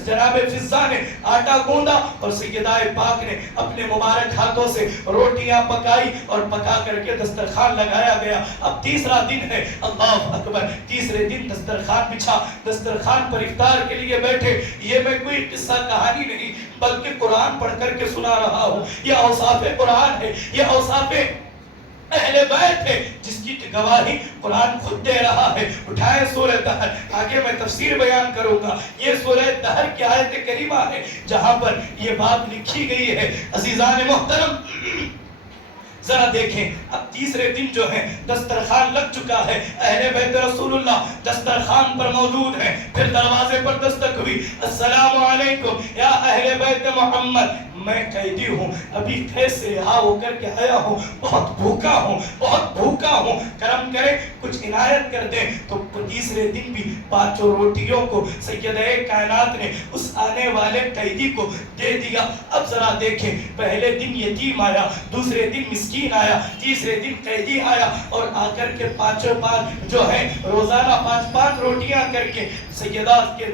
جناب فضہ نے آٹا گوندا اور سیدہ پاک نے اپنے مبارک ہاتھوں سے روٹیاں پکائی اور پکا کر کے دسترخوان لگایا گیا۔ اب تیسرا دن ہے، اللہ اکبر، تیسرے دن دسترخوان بچھا، دسترخوان پر افطار کے لیے بیٹھے۔ یہ میں کوئی قصہ کہانی نہیں بلکہ قرآن پڑھ کر کے سنا رہا ہوں، یہ اوصاف قرآن ہے، یہ اوصاف اہل بیت ہے جس کی گواہی قرآن خود دے رہا ہے۔ اٹھائے سورہ دہر، آگے میں تفسیر بیان کروں گا، یہ سورہ دہر کی آیت کریمہ ہے جہاں پر یہ بات لکھی گئی ہے۔ عزیزان محترم ذرا دیکھیں، اب تیسرے دن جو ہے دسترخوان لگ چکا ہے، اہل بیت رسول اللہ دسترخوان پر موجود ہیں، پھر دروازے پر دستک ہوئی، السلام علیکم یا اہل بیت محمد، میں قیدی ہوں، ابھی قید سے رہا ہو کر کے آیا ہوں، بہت بھوکا ہوں، بہت بھوکا ہوں، کرم کریں کچھ عنایت کر دیں۔ تو تیسرے دن بھی 5 روٹیوں کو سیدہ کائنات نے اس آنے والے قیدی کو دے دیا۔ اب ذرا دیکھیں، پہلے دن یتیم آیا، دوسرے دن مسکین آیا، تیسرے دن قیدی آیا، اور آ کر کے 5 جو ہے روزانہ 5 روٹیاں کر کے سیدہ کے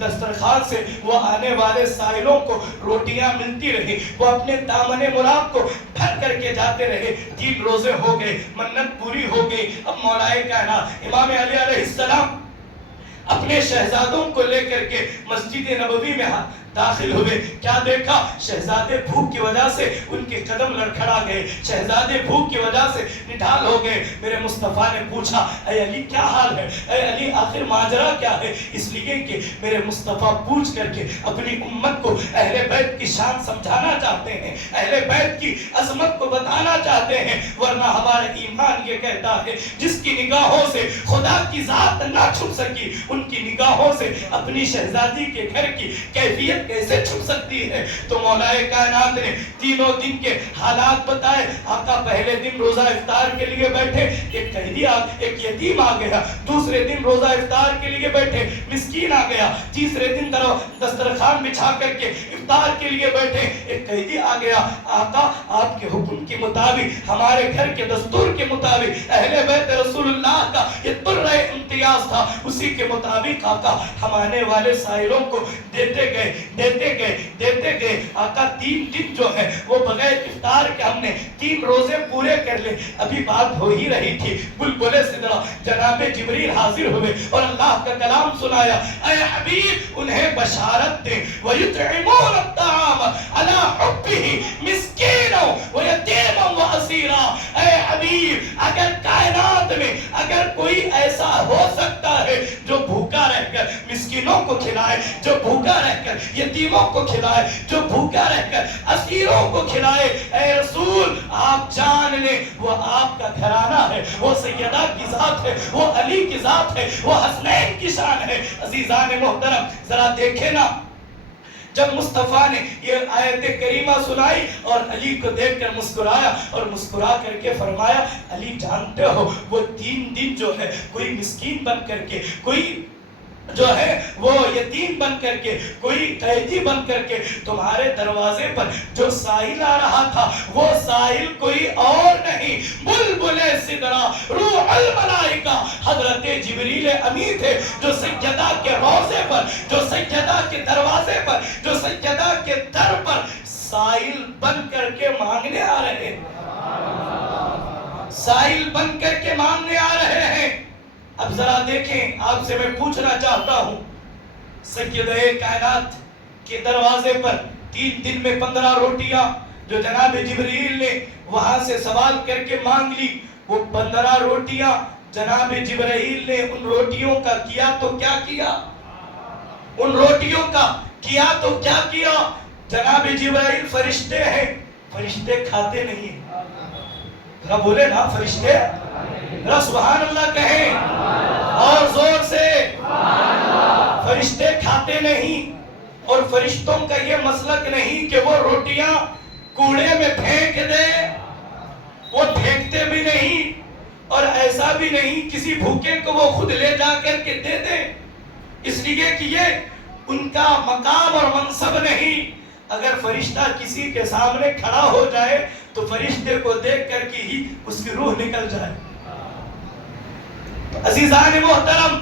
دسترخوان سے وہ آنے والے سائلوں کو روٹیاں ملتی رہی، وہ اپنے دامن مراد کو بھر کر کے جاتے رہے۔ 3 روزے ہو گئے، منت پوری ہو گئی۔ اب مولا کائنات امام علی علیہ السلام اپنے شہزادوں کو لے کر کے مسجد نبوی میں داخل ہوئے، کیا دیکھا؟ شہزادے بھوک کی وجہ سے ان کے قدم لڑکھڑا گئے، شہزادے بھوک کی وجہ سے نڈھال ہو گئے۔ میرے مصطفیٰ نے پوچھا اے علی کیا حال ہے، اے علی آخر ماجرا کیا ہے؟ اس لیے کہ میرے مصطفیٰ پوچھ کر کے اپنی امت کو اہل بیت کی شان سمجھانا چاہتے ہیں، اہل بیت کی عظمت کو بتانا چاہتے ہیں، ورنہ ہمارا ایمان یہ کہتا ہے جس کی نگاہوں سے خدا کی ذات نہ چھپ سکی، ان کی نگاہوں سے اپنی شہزادی کے گھر کی کیفیت کیسے چھپ سکتی ہے؟ تو مولا کائنات نے تینوں دن کے حالات بتائے۔ آقا پہلے دن روزہ افطار کے لیے بیٹھے، ایک قیدی ایک یتیم آ گیا، دوسرے دن روزہ افطار کے لیے بیٹھے، مسکین آ گیا، تیسرے دن دسترخوان بچھا کر کے افطار کے لیے بیٹھے، ایک قیدی آ گیا۔ آقا آپ کے حکم کے مطابق، ہمارے گھر کے دستور کے مطابق، اہل بیت رسول اللہ کا یہ طرح امتیاز تھا، اسی کے مطابق آقا ہم آنے والے سائلوں کو دیتے گئے۔ آقا 3 دن جو ہے وہ بغیر افطار کے ہم نے 3 روزے پورے کر لے۔ ابھی بات ہو ہی رہی تھی، بلبلِ سدرہ جناب جبریل حاضر ہوئے اور اللہ کا کلام سنایا، اے حبیب انہیں بشارت دے، وَيُطْعِمُونَ الطَّعَامَ عَلَىٰ حُبِّهِ مِسْكِينًا وَيَتِيمًا وَأَسِيرًا۔ اے حبیب اگر کائنات میں اگر کوئی ایسا ہو سکتا ہے جو بھوکا رہ کر مسکینوں کو کھلائے، جو بھوکا رہ کر یتیموں کو کھلائے، جو بھوکا رہ کر اسیروں کو کھلائے، اے رسول آپ جان لیں وہ آپ کا گھرانہ ہے، وہ سیدہ کی ذات ہے، وہ علی کی ذات ہے، وہ حسنین کی شان ہے۔ عزیزان محترم ذرا دیکھیں نا، جب مصطفیٰ نے یہ آیت کریمہ سنائی اور علی کو دیکھ کر مسکرایا اور مسکرا کر کے فرمایا، علی جانتے ہو وہ 3 دن جو ہے کوئی مسکین بن کر کے، کوئی جو ہے وہ یتیم بن کر کے، کوئی قیدی بن کر کے تمہارے دروازے پر جو سائل آ رہا تھا، وہ سائل کوئی اور نہیں، بلبلِ سدرہ روح الملائکہ حضرت جبریل امین تھے، جو سیدہ کے روضے پر، جو سیدہ کے دروازے پر، جو سیدہ کے در پر سائل بن کر کے مانگنے آ رہے ہیں، سائل بن کر کے مانگنے آ رہے ہیں۔ اب ذرا دیکھیں، آپ سے میں پوچھنا چاہتا ہوں، سیدہ کائنات کے دروازے پر 3 دن میں 15 روٹیاں جو جناب جبریل نے وہاں سے سوال کر کے مانگ لی، وہ 15 روٹیاں جناب جبریل نے ان روٹیوں کا کیا تو کیا کیا؟ ان روٹیوں کا کیا تو کیا کیا؟ جناب جبریل فرشتے ہیں، فرشتے کھاتے نہیں ہیں، ذرا بولے نا فرشتے، ذرا سبحان اللہ کہیں اور زور سے، فرشتے کھاتے نہیں، اور فرشتوں کا یہ مسلک نہیں کہ وہ روٹیاں کوڑے میں پھینک دیں، وہ پھینکتے بھی نہیں، اور ایسا بھی نہیں کسی بھوکے کو وہ خود لے جا کر کے دے دیں، اس لیے کہ یہ ان کا مقام اور منصب نہیں۔ اگر فرشتہ کسی کے سامنے کھڑا ہو جائے تو فرشتے کو دیکھ کر کے ہی اس کی روح نکل جائے۔ عزیزان محترم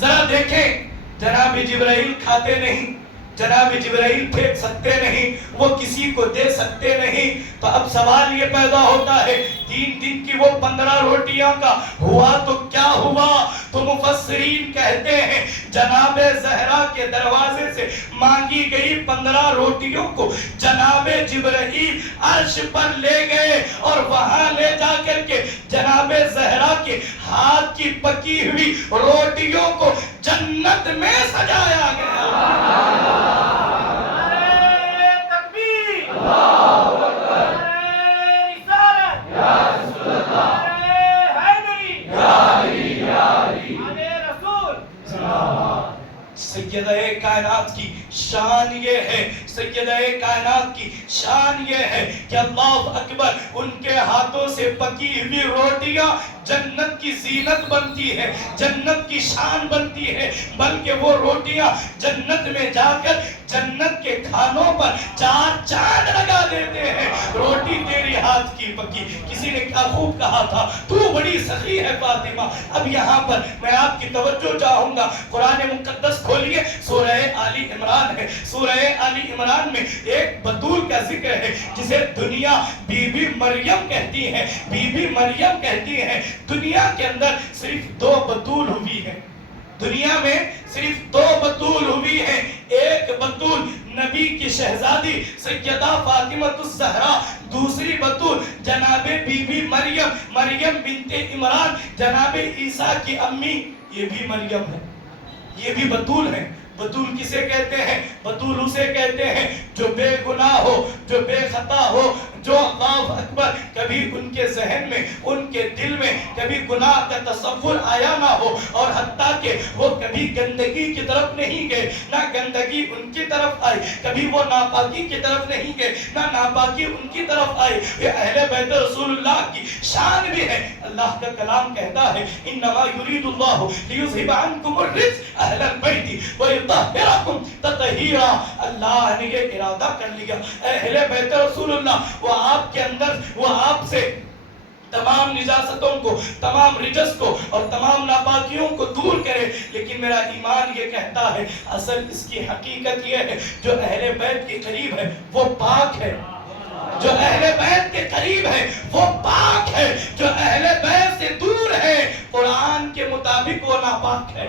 ذرا دیکھیں، جناب جبرائیل کھاتے نہیں، جناب جبرائیل پھینک سکتے نہیں، وہ کسی کو دے سکتے نہیں، تو اب سوال یہ پیدا ہوتا ہے 3 دن کی وہ 15 روٹیاں کا ہوا تو کیا ہوا؟ تو مفسرین کہتے ہیں جناب زہرا کے دروازے سے مانگی گئی 15 روٹیوں کو جناب جبرائیل عرش پر لے گئے اور وہاں لے جا کر کے جناب زہرا کے ہاتھ کی پکی ہوئی روٹیوں کو جنت میں سجایا گیا۔ سیدہ کائنات کی شان یہ ہے، سیدہ کائنات کی شان یہ ہے کہ اللہ اکبر، ان کے ہاتھوں سے پکی ہوئی روٹیاں جنت کی زینت بنتی ہے، جنت کی شان بنتی ہے، بلکہ وہ روٹیاں جنت میں جا کر جنت کے کھانوں پر 4 چاند لگا دیتے ہیں۔ روٹی تیری ہاتھ کی پکی، کسی نے کیا خوب کہا تھا، تو بڑی سخی ہے فاطمہ۔ اب یہاں پر میں آپ کی توجہ چاہوں گا، قرآن مقدس کھولیے، سورہ آل عمران ہے، سورہ آل عمران میں ایک بطول کا ذکر ہے جسے دنیا بی بی مریم کہتی ہے، بی بی مریم کہتی ہے۔ دنیا کے اندر صرف 2 بطول ہوئی ہیں، دنیا میں صرف دو بطول ہوئی ہیں، ایک بطول نبی کی شہزادی سیدہ فاطمہ الزہرا، دوسری بطول جناب بی بی مریم بنت عمران، جناب عیسیٰ کی امی، یہ بھی مریم ہے، یہ بھی بطول ہے۔ بطول کسے کہتے ہیں؟ بطول اسے کہتے ہیں جو بے گناہ ہو، جو بے خطا ہو، جو اللہ اکبر کبھی ان کے ذہن میں، ان کے دل میں کبھی گناہ کا تصور آیا نہ ہو، اور حتیٰ کہ وہ کبھی گندگی کی طرف نہیں گئے، نہ گندگی ان کی طرف آئی، کبھی وہ ناپاکی کی طرف نہیں گئے، نہ ناپاکی ان کی طرف آئی۔ یہ اہل بیت رسول اللہ کی شان بھی ہے۔ اللہ کا کلام کہتا ہے انما یرید اللہ لیذھب عنکم الرجس اہل البیت ویطہرکم تطہیرا۔ اللہ نے یہ ارادہ کر لیا اہل بیت رسول اللہ وہ آپ کے اندر، وہ آپ سے تمام نجاستوں کو، تمام رجس کو اور تمام ناپاکیوں کو دور کرے، لیکن میرا ایمان یہ کہتا ہے اصل اس کی حقیقت یہ ہے جو اہل بیت کے قریب ہے وہ پاک ہے، جو اہل بیت کے قریب ہے وہ پاک ہے، جو اہل بیت سے دور ہے قرآن کے مطابق وہ ناپاک ہے۔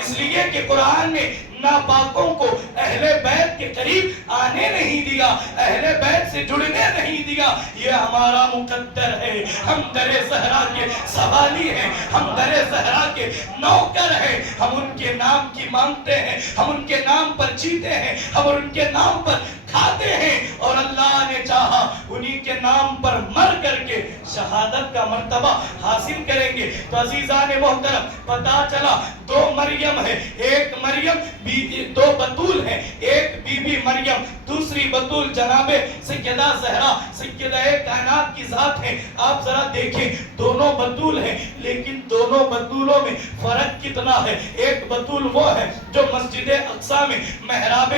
اس لیے کہ قرآن نے ناپاکوں کو اہل بیت کے قریب آنے نہیں دیا، اہل بیت سے جڑنے نہیں دیا۔ یہ ہمارا مقدر ہے، ہم در زہرا کے سوالی ہیں، ہم در زہرا کے نوکر ہیں، ہم ان کے نام کی مانگتے ہیں، ہم ان کے نام پر جیتے ہیں، ہم ان کے نام پر کھاتے ہیں، اور اللہ نے چاہا انہی کے نام پر مر کر کے شہادت کا مرتبہ حاصل کریں گے۔ تو عزیزان محترم پتا چلا دو مریم ہے، ایک مریم دو بطول ہیں، ایک بی بی مریم، دوسری بطول جناب سیدہ زہرا سیدہ کائنات کی ذات ہے۔ آپ ذرا دیکھیں دونوں بطول ہیں، لیکن دونوں بطولوں میں فرق کتنا ہے۔ ایک بطول وہ ہے جو مسجد اقصی میں محراب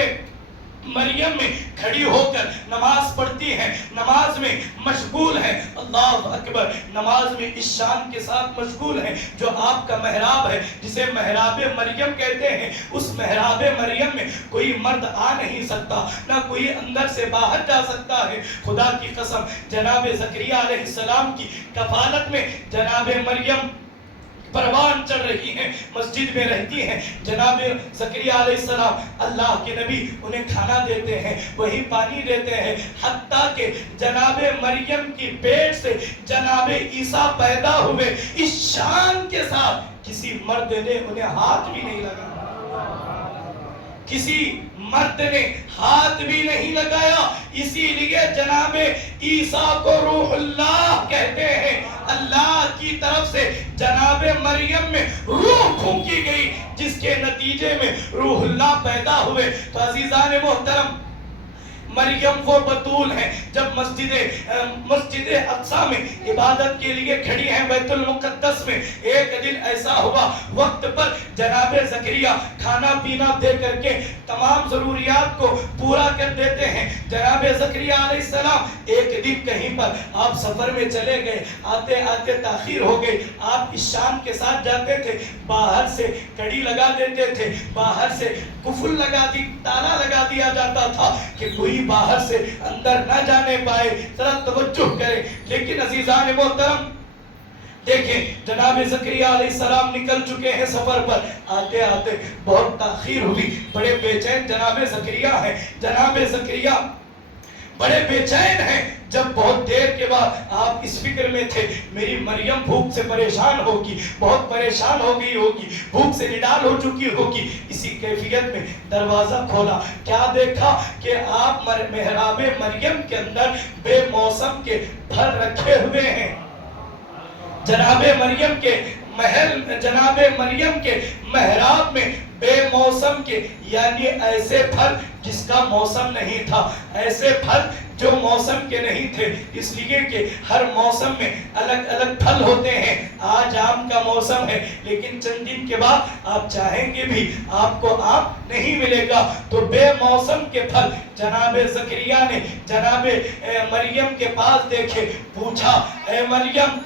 مریم میں کھڑی ہو کر نماز پڑھتی ہیں، نماز میں مشغول ہیں، اللہ اکبر، نماز میں اس شان کے ساتھ مشغول ہیں جو آپ کا محراب ہے جسے محراب مریم کہتے ہیں۔ اس محراب مریم میں کوئی مرد آ نہیں سکتا، نہ کوئی اندر سے باہر جا سکتا ہے۔ خدا کی قسم جناب زکریا علیہ السلام کی کفالت میں جناب مریم پروان چڑھ رہی ہیں، مسجد میں رہتی ہیں، جناب زکریا علیہ السلام اللہ کے نبی انہیں کھانا دیتے ہیں، وہی پانی دیتے ہیں، حتیٰ کہ جناب مریم کی پیٹ سے جناب عیسیٰ پیدا ہوئے، اس شان کے ساتھ کسی مرد نے انہیں ہاتھ بھی نہیں لگایا، کسی مرد نے ہاتھ بھی نہیں لگایا۔ اسی لیے جناب عیسیٰ کو روح اللہ کہتے ہیں، اللہ کی طرف سے جناب مریم میں روح پھونکی گئی جس کے نتیجے میں روح اللہ پیدا ہوئے۔ تو عزیزان محترم مریم وہ بطول ہیں جب مسجد اقصی میں عبادت کے لیے کھڑی ہیں بیت المقدس میں، ایک دن ایسا ہوا وقت پر جناب زکریا کھانا پینا دے کر کے تمام ضروریات کو پورا کر دیتے ہیں۔ جناب زکریا علیہ السلام ایک دن کہیں پر آپ سفر میں چلے گئے، آتے آتے تاخیر ہو گئی، آپ اس شان کے ساتھ جاتے تھے، باہر سے کڑی لگا دیتے تھے، باہر سے قفل تالا لگا دیا جاتا تھا کہ کوئی باہر سے اندر نہ جانے پائے، ذرا توجہ کریں۔ لیکن عزیزان محترم دیکھیں جناب زکریا علیہ السلام نکل چکے ہیں سفر پر، آتے آتے بہت تاخیر ہوئی، بڑے بے چین جناب زکریا ہیں، جناب زکریا بڑے بے چین ہیں۔ جب بہت دیر کے بعد آپ اس فکر میں تھے میری مریم بھوک سے پریشان ہوگی، بہت پریشان ہو گئی ہوگی، بھوک سے نڈال ہو چکی ہوگی، اسی کیفیت میں دروازہ کھولا، کیا دیکھا کہ آپ محراب مریم کے اندر بے موسم کے پھل رکھے ہوئے ہیں۔ جناب مریم کے محل، جناب مریم کے محراب میں بے موسم کے یعنی ایسے پھل جس کا موسم نہیں تھا، ایسے پھل جو موسم کے نہیں تھے، اس لیے کہ ہر موسم میں الگ الگ پھل ہوتے ہیں۔ آج آم کا موسم ہے لیکن چند دن کے بعد آپ چاہیں گے بھی آپ کو آم نہیں ملے گا، تو بے موسم کے پھل جناب زکریا نے جناب مریم کے پاس دیکھے، پوچھا اے مریم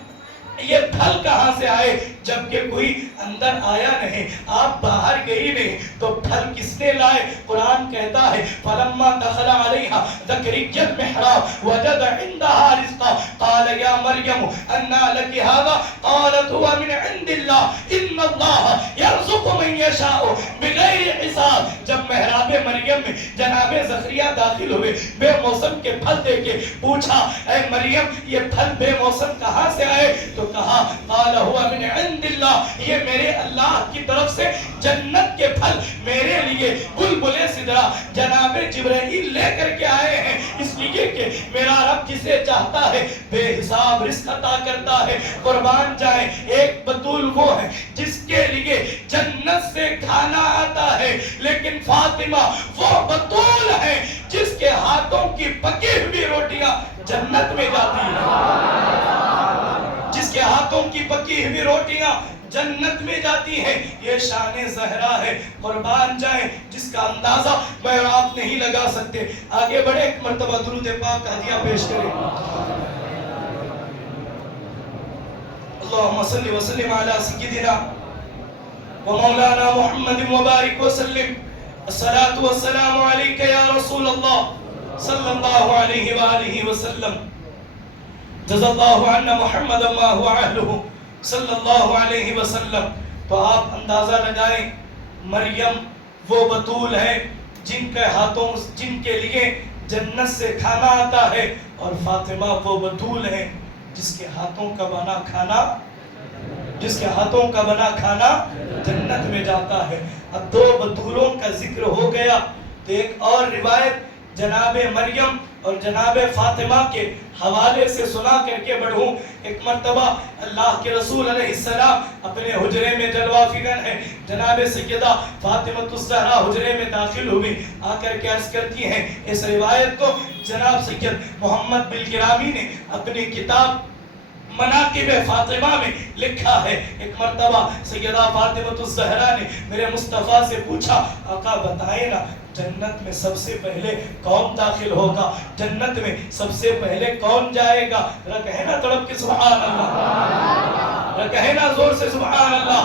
یہ پھل کہاں سے آئے جبکہ کوئی اندر آیا نہیں، آپ باہر گئی نہیں تو پھل کس نے لائے؟ قرآن کہتا ہے فَلَمَّا دَخَلَ عَلَيْهَا زَكَرِيَّا الْمِحْرَابَ وَجَدَ عِندَهَا رِزْقًا قَالَ يَا مَرْيَمُ أَنَّىٰ لَكِ هَٰذَا قَالَتْ هُوَ مِنْ عِندِ اللَّهِ إِنَّ اللَّهَ يَرْزُقُ مَن يَشَاءُ بِغَيْرِ حِسَابٍ۔ جب محراب مریم میں جناب زکریا داخل ہوئے، بے موسم کے پھل دے کے پوچھا اے مریم یہ پھل بے موسم کہاں سے آئے؟ تو کہا قال هو من عند اللہ، یہ میرے اللہ کی طرف سے جنت کے پھل میرے لیے بلبلِ سدرہ جناب جبرائیل لے کر کے آئے ہیں، اس لیے کہ میرا رب جسے چاہتا ہے بے حساب رزق عطا کرتا ہے۔ قربان جائیں، ایک بطول وہ ہے جس کے لیے جنت سے کھانا آتا ہے، لیکن فاطمہ وہ بطول ہے جس کے ہاتھوں کی پکی ہوئی روٹیاں جنت میں جاتی ہیں، جس کے ہاتھوں کی پکی ہوئی روٹیاں جنت میں جاتی ہیں۔ یہ شان زہرا ہے، قربان جائیں، جس کا اندازہ میں اور آپ نہیں لگا سکتے۔ آگے بڑھے، ایک مرتبہ درود پاک کا ہدیہ پیش کریں۔ اللہم صلی وسلم علی سیدنا ومولانا محمد مبارک وسلم۔ الصلاة والسلام علیکہ یا رسول اللہ صلی اللہ علیہ وآلہ وسلم۔ جزا اللہ عنا محمد ما هو اہلہ صلی اللہ علیہ وسلم۔ تو آپ اندازہ لگائیں، مریم وہ بطول ہے جن کے ہاتھوں، جن کے لیے جنت سے کھانا آتا ہے، اور فاطمہ وہ بطول ہے جس کے ہاتھوں کا بنا کھانا، جس کے ہاتھوں کا بنا کھانا جنت میں جاتا ہے۔ اب دو بطولوں کا ذکر ہو گیا تو ایک اور روایت جناب مریم اور جناب فاطمہ کے حوالے سے سنا کر کے بڑھوں۔ ایک مرتبہ اللہ کے رسول علیہ السلام اپنے حجرے میں جلوہ فکن ہے، جناب سیدہ فاطمہ الزہرا حجرے میں داخل ہوئی، آ کر کے عرض کرتی ہیں۔ اس روایت کو جناب سید محمد بالگرامی نے اپنی کتاب مناقب فاطمہ میں لکھا ہے۔ ایک مرتبہ سیدہ فاطمہ الزہرا نے میرے مصطفیٰ سے پوچھا آقا بتائیں نا جنت میں سب سے پہلے کون داخل ہوگا، جنت میں سب سے پہلے کون جائے گا؟ ذرا کہے نا تڑپ کے سبحان اللہ، ذرا کہے نا زور سے سبحان اللہ۔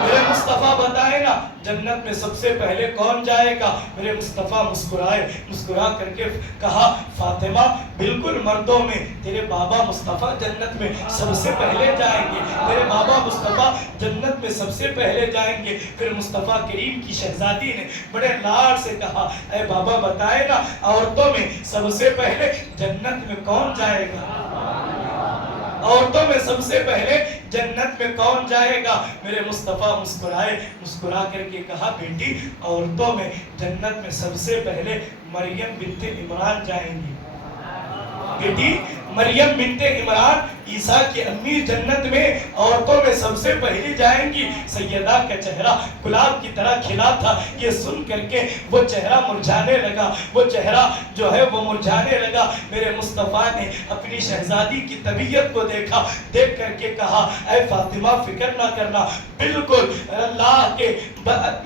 میرے مصطفیٰ بتائیں نا جنت میں سب سے پہلے کون جائے گا؟ میرے مصطفیٰ مسکرائے، مسکرا کر کے کہا فاطمہ بالکل مردوں میں تیرے بابا مصطفیٰ جنت میں سب سے پہلے جائیں گے، تیرے بابا مصطفیٰ جنت میں سب سے پہلے جائیں گے۔ پھر مصطفیٰ کریم کی شہزادی نے بڑے لاڈ سے کہا اے بابا بتائے نا عورتوں میں سب سے پہلے جنت میں کون جائے گا، عورتوں میں سب سے پہلے جنت میں کون جائے گا؟ میرے مصطفیٰ مسکرائے، مسکرا کر کے کہا بیٹی عورتوں میں جنت میں سب سے پہلے مریم بنت عمران جائیں گی۔ بیٹی مریم بنت عمران عیسیٰ کی امی جنت میں عورتوں میں سب سے پہلی جائیں گی۔ سیدہ کا چہرہ گلاب کی طرح کھلا تھا، یہ سن کر کے وہ چہرہ مرجھانے لگا، وہ چہرہ جو ہے وہ مرجھانے لگا۔ میرے مصطفیٰ نے اپنی شہزادی کی طبیعت کو دیکھا، دیکھ کر کے کہا اے فاطمہ فکر نہ کرنا، بالکل اللہ کے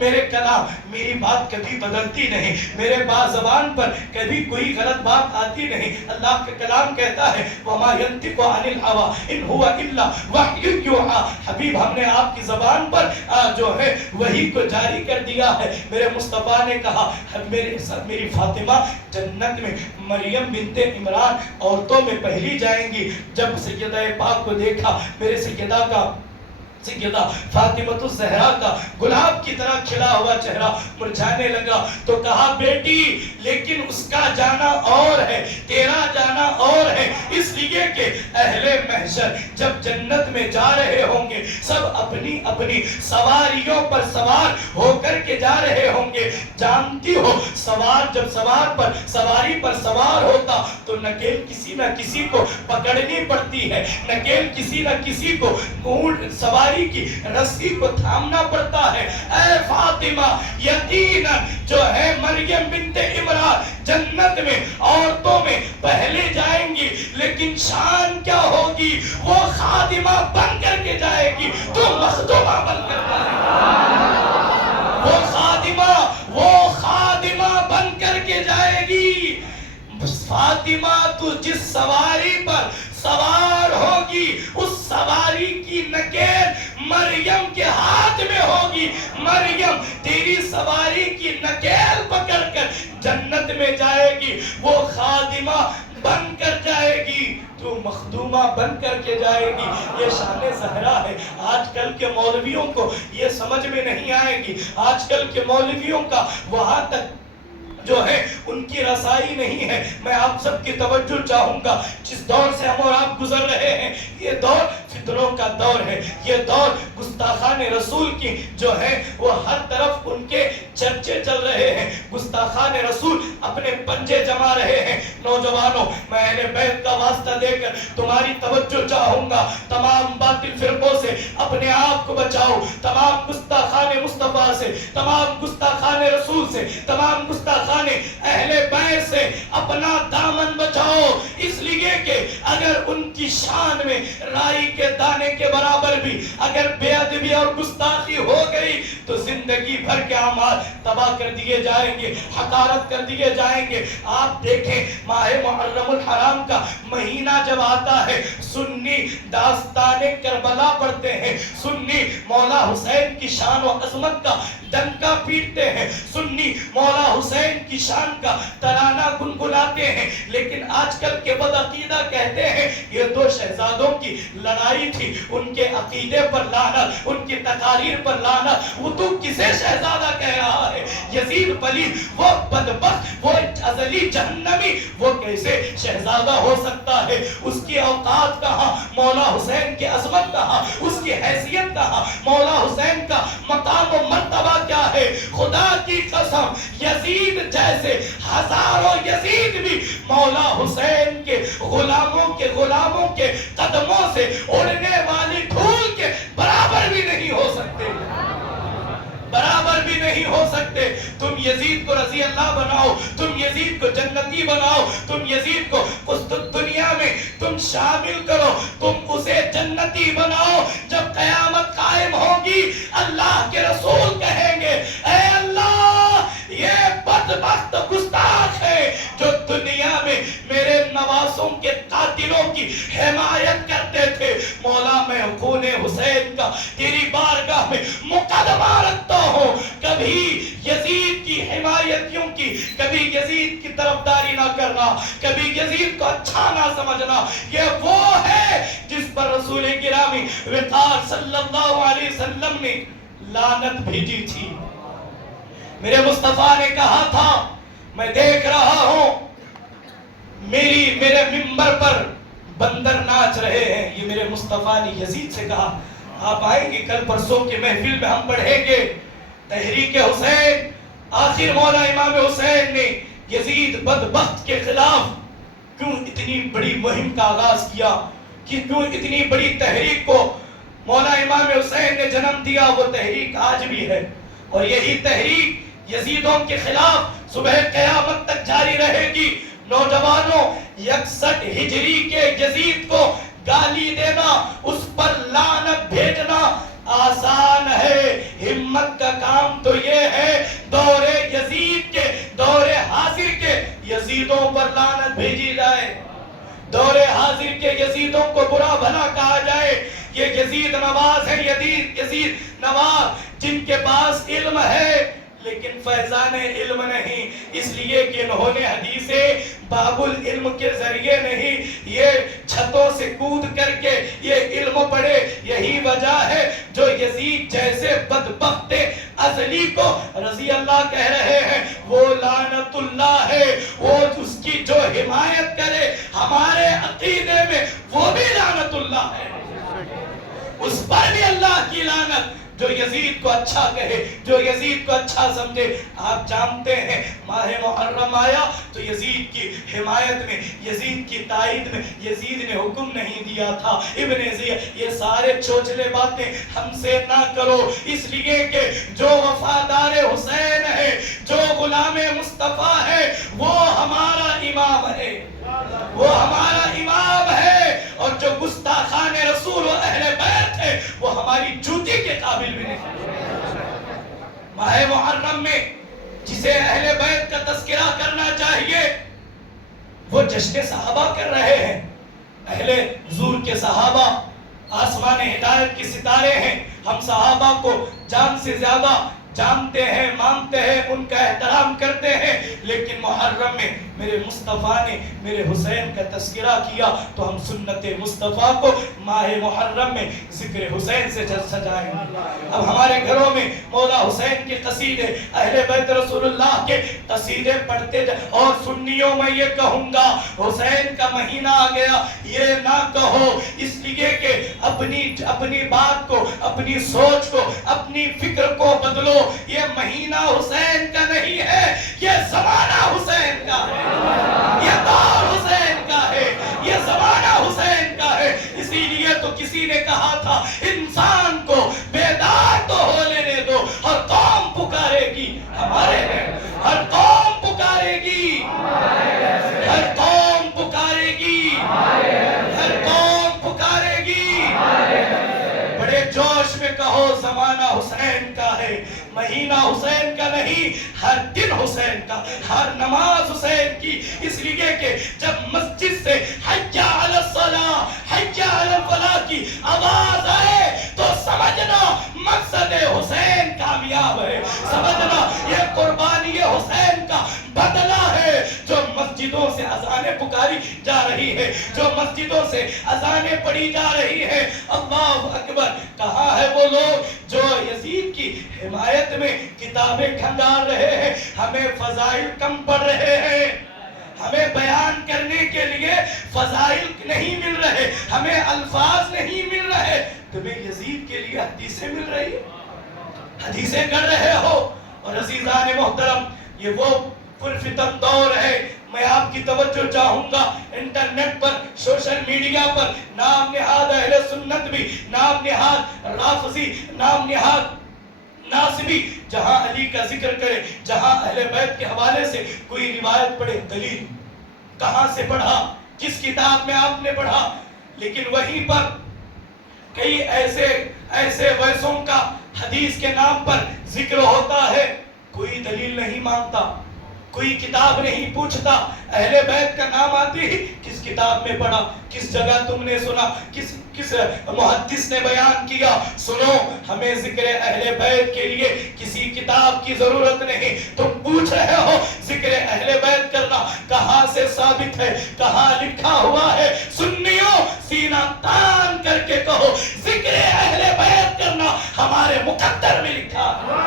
میرے کلام، میری بات کبھی بدلتی نہیں، میرے زبان پر کبھی کوئی غلط بات آتی نہیں۔ اللہ کا کلام کہتا ہے وَمَا يَنْتِقُ عَنِ الْهَوَىٰ إِنْ هُوَ إِلَّا وَحْيٌ يُوحَىٰ۔ حبیب ہم نے آپ کی زبان پر جو ہے وحی کو جاری کر دیا ہے۔ میرے مصطفیٰ نے کہا میری فاطمہ جنت میں مریم بنت عمران عورتوں میں پہلی جائیں گی۔ جب سیدہ پاک کو دیکھا، میرے سیدہ کا سیدہ فاطمہ الزہرا کا گلاب کی طرح کھلا ہوا چہرہ مرجھانے لگا، تو کہا بیٹی لیکن اس کا جانا اور ہے، تیرا جانا اور ہے، اس لیے کہ اہل محشر جب جنت میں جا رہے ہوں گے سب اپنی اپنی سواریوں پر سوار ہو کر کے جا رہے ہوں گے۔ جانتی ہو سوار جب سواری پر سوار ہوتا تو نکیل کسی نہ کسی کو پکڑنی پڑتی ہے، نکیل کسی نہ کسی کو سواری کی رسی کو تھامنا پڑتا ہے۔ اے فاطمہ یقیناً جو ہے مریم بنت عمران جنت میں عورتوں میں پہلے جائیں گی، لیکن شان کیا ہوگی؟ وہ خادمہ بن کر کے جائے گی، تو مخدومہ بن کر جائے گی۔ وہ خادمہ بن کر کے جائے گی۔ فاطمہ تو جس سواری پر سوار ہوگی اس سواری کی نکیل مریم کے ہاتھ میں ہوگی. مریم تیری سواری کی نکیل پکڑ کر جنت میں جائے گی. وہ خادمہ بن کر جائے گی, تو مخدومہ بن کر کے جائے گی. یہ شان زہرا ہے. آج کل کے مولویوں کو یہ سمجھ میں نہیں آئے گی. آج کل کے مولویوں کا وہاں تک جو ہے ان کی رسائی نہیں ہے. میں آپ سب کی توجہ چاہوں گا. جس دور سے ہم اور آپ گزر رہے ہیں, یہ دور فتنوں کا دور ہے. یہ دور گستاخان رسول کی جو ہے وہ ہر طرف ان کے چرچے چل رہے ہیں. گستاخان رسول اپنے پنجے جما رہے ہیں. نوجوانوں, میں اہل بیت کا واسطہ دے کر تمہاری توجہ چاہوں گا. تمام باطل فرقوں سے اپنے آپ کو بچاؤ. تمام گستاخان مصطفیٰ سے, تمام گستاخان رسول سے, تمام گستاخان اہل بیت سے اپنا دامن بچاؤ. اس لیے کہ اگر ان کی شان میں رائی کے دانے کے برابر بھی اگر بے ادبی اور گستاخی ہو گئی تو زندگی بھر کے اعمال تباہ کر دیے جائیں گے, حقارت کر دیے جائیں گے. آپ دیکھیں ماہ محرم الحرام کا مہینہ جب آتا ہے, سنی داستان کربلا پڑھتے ہیں, سنی مولا حسین کی شان و عظمت کا ڈنکا پیٹتے ہیں, سنی مولا حسین کی شان کا ترانہ گنگناتے ہیں. لیکن آج کل کے بدعقیدہ کہتے ہیں یہ دو شہزادوں کی لڑائی تھی, ان کے عقیدے پر لعنت, ان کی تقاریر پر لعنت. وہ تو کسے شہزادہ کہہ رہا ہے؟ یزید پلید, وہ بدبخت, وہ ازلی جہنمی, وہ کیسے شہزادہ ہو سکتا ہے؟ اس کی اوقات کہاں, مولا حسین کی عظمت کہاں, اس کی حیثیت کہاں, مولا حسین کا مقام و مرتبہ کیا ہے؟ خدا کی قسم یزید جیسے ہزاروں یزید بھی مولا حسین کے غلاموں کے قدموں سے اڑنے والی دھول کے برابر بھی نہیں ہو سکتے, برابر بھی نہیں ہو سکتے. تم یزید کو رضی اللہ بناؤ, تم یزید کو جنتی بناؤ, تم یزید کو اس دنیا میں تم شامل کرو, تم اسے جنتی بناؤ. جب قیامت قائم ہوگی اللہ کے رسول کہیں گے اے اللہ یہ بدبخت گستاخ ہے جو دنیا میں میرے نواسوں کے قاتلوں کی حمایت کرتے تھے. مولا میں خون حسین کا تیری بارگاہ میں مقدمہ رکھتا ہوں. کبھی یزید کی حمایتیوں کی, کبھی یزید کی طرفداری نہ کرنا, کبھی یزید کو اچھا نہ سمجھنا. یہ وہ ہے جس پر رسول گرامی وقار صلی اللہ علیہ وسلم نے لعنت بھیجی تھی. میرے مصطفیٰ نے کہا تھا, میں دیکھ رہا ہوں میرے منبر پر بندر ناچ رہے ہیں. یہ میرے مصطفیٰ نے یزید سے کہا. آپ آئیں گے کل پرسوں کے محفل میں ہم پڑھیں گے تحریک حسین. آخر مولا امام حسین نے یزید بدبخت کے خلاف کیوں اتنی بڑی مہم کا آغاز کیا, کہ کیوں اتنی بڑی تحریک کو مولا امام حسین نے جنم دیا. وہ تحریک آج بھی ہے, اور یہی تحریک یزیدوں کے خلاف صبح قیامت تک جاری رہے گی. نوجوانوں, 61 ہجری کے یزید کو گالی دینا, اس پر لعنت بھیجنا آسان ہے. ہمت کا کام تو یہ ہے دور یزید کے, دور حاضر کے یزیدوں پر لعنت بھیجی جائے, دور حاضر کے یزیدوں کو برا بھلا کہا جائے. یہ یزید نواز ہے, یزید نواز جن کے پاس علم ہے لیکن فیضان علم نہیں, اس لیے کہ انہوں نے حدیث باب العلم کے ذریعے نہیں, یہ چھتوں سے کود کر کے یہ علم پڑھے. یہی وجہ ہے جو یزید جیسے بدبخت ازلی کو رضی اللہ کہہ رہے ہیں وہ لعنت اللہ ہے. وہ اس کی جو حمایت کرے ہمارے عقیدے میں وہ بھی لعنت اللہ ہے, اس پر بھی اللہ کی لعنت. جو یزید کو اچھا کہے, جو یزید کو اچھا سمجھے. آپ جانتے ہیں ماہ محرم آیا تو یزید کی حمایت میں, یزید کی تائید میں یزید نے حکم نہیں دیا تھا ابن زیاد. یہ سارے چوچلے باتیں ہم سے نہ کرو, اس لیے کہ جو وفادار حسین ہے, جو غلام مصطفیٰ ہے, وہ ہمارا امام ہے, وہ ہمارا امام ہے. اور جو گستاخان رسول و اہل بیت ہے وہ ہماری جوتی کے قابل بھی نہیں. ماہ محرم میں جسے اہل بیت کا تذکرہ کرنا چاہیے وہ جشن صحابہ کر رہے ہیں. اہل حضور کے صحابہ آج ہدایت کے ستارے ہیں. ہم صحابہ کو جان سے زیادہ جانتے ہیں، مانتے ہیں، ان کا احترام کرتے ہیں، لیکن محرم میں میرے مصطفیٰ نے میرے حسین کا تذکرہ کیا تو ہم سنت مصطفیٰ کو ماہ محرم میں ذکر حسین سے سجائیں. اب ہمارے گھروں میں مولا حسین کے قصیدے، اہل بیت رسول اللہ کے قصیدے پڑھتے جائیں. اور سنیوں میں یہ کہوں گا، حسین کا مہینہ آ گیا یہ نہ کہو، اس لیے کہ اپنی بات کو، اپنی سوچ کو، اپنی فکر کو بدلو. یہ مہینہ حسین کا نہیں ہے، یہ زمانہ حسین کا ہے، یہ دور حسین کا ہے، یہ زمانہ حسین کا ہے. اسی لیے تو کسی نے کہا تھا انسان کو بیدار تو ہو لینے دو، ہر قوم پکارے گی ہمارے ہیں، ہر قوم پکارے گی، ہر قوم پکارے گی، ہر قوم پکارے گی. بڑے جوش میں کہو زمانہ حسین کا ہے، مہینہ حسین کا نہیں، ہر دن حسین کا، ہر نماز حسین کی. اس لیے کہ جب مسجد سے حی علی الصلاۃ، حی علی الفلاح کی آواز آئے تو سمجھنا مقصد حسین کامیاب ہے، سمجھنا یہ قربانی حسین کا بدلہ ہے. جو مسجدوں سے اذانیں پکاری جا رہی ہے، جو مسجدوں سے اذانیں پڑھی جا رہی ہے، اللہ اکبر. کہاں ہے وہ لوگ جو یزید کی حمایت میں کتابیں کھنگال رہے ہیں؟ ہمیں فضائل کم پڑھ رہے ہیں، ہمیں بیان کرنے کے لیے فضائل نہیں مل رہے، ہمیں الفاظ نہیں مل رہے. تمہیں یزید کے لیے حدیثیں مل رہی ہیں، حدیثیں کر رہے ہو. اور عزیزان محترم، یہ وہ پرفتن دور ہے. میں آپ کی توجہ چاہوں گا، انٹرنیٹ پر، سوشل میڈیا پر نام نہاد اہل سنت بھی، نام نہاد رافضی، نام نہاد ناصبی جہاں علی کا ذکر کرے، جہاں اہل بیت کے حوالے سے کوئی روایت پڑھے، دلیل کہاں سے پڑھا، کس کتاب میں آپ نے پڑھا. لیکن وہیں پر کئی ایسے ویسوں کا حدیث کے نام پر ذکر ہوتا ہے، کوئی دلیل نہیں مانگتا، کوئی کتاب نہیں پوچھتا. اہل بیت کا نام آتی ہی کس کتاب میں پڑھا، کس جگہ تم نے سنا، کس محدث نے بیان کیا. سنو، ہمیں ذکر اہل بیت کے لیے کسی کتاب کی ضرورت نہیں. تم پوچھ رہے ہو ذکر اہل بیت کرنا کہاں سے ثابت ہے، کہاں لکھا ہوا ہے؟ سنیوں سینہ تان کر کے کہو ذکر اہل بیت کرنا ہمارے مقدر میں لکھا ہے،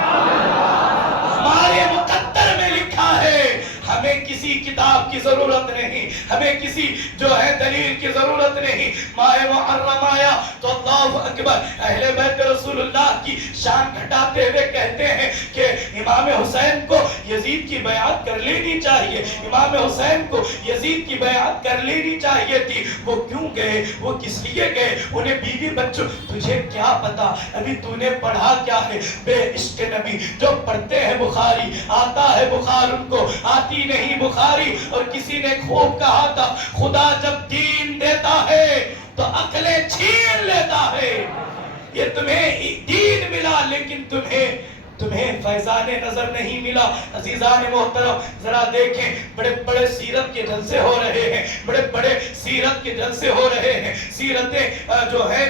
ہمارے مقدر میں لکھا ہے. ہمیں کسی کتاب کی ضرورت نہیں، ہمیں کسی جو ہے دلیل کی ضرورت نہیں. ماہ محرم آیا تو اللہ اکبر، اہل بیت رسول اللہ کی شان گھٹاتے ہوئے کہتے ہیں کہ امام حسین کو یزید کی بیعت کر لینی چاہیے، امام حسین کو یزید کی بیعت کر لینی چاہیے تھی. وہ کیوں گئے، وہ کس لیے گئے؟ انہیں بیوی بچوں، تجھے کیا پتا، ابھی تو نے پڑھا کیا ہے؟ بے عشق نبی جو پڑھتے ہیں بخاری، آتا ہے بخار ان کو، آتی نہیں بخاری. اور کسی نے خوب کہا تھا خدا جب دین دیتا ہے تو عقلیں چھین لیتا ہے. یہ تمہیں دین ملا لیکن تمہیں فیضان نظر نہیں ملا. عزیزان محترم ذرا دیکھیں، بڑے بڑے سیرت کے جلسے ہو رہے ہیں، بڑے بڑے سیرت کے جلسے ہو رہے ہیں. سیرتیں جو ہے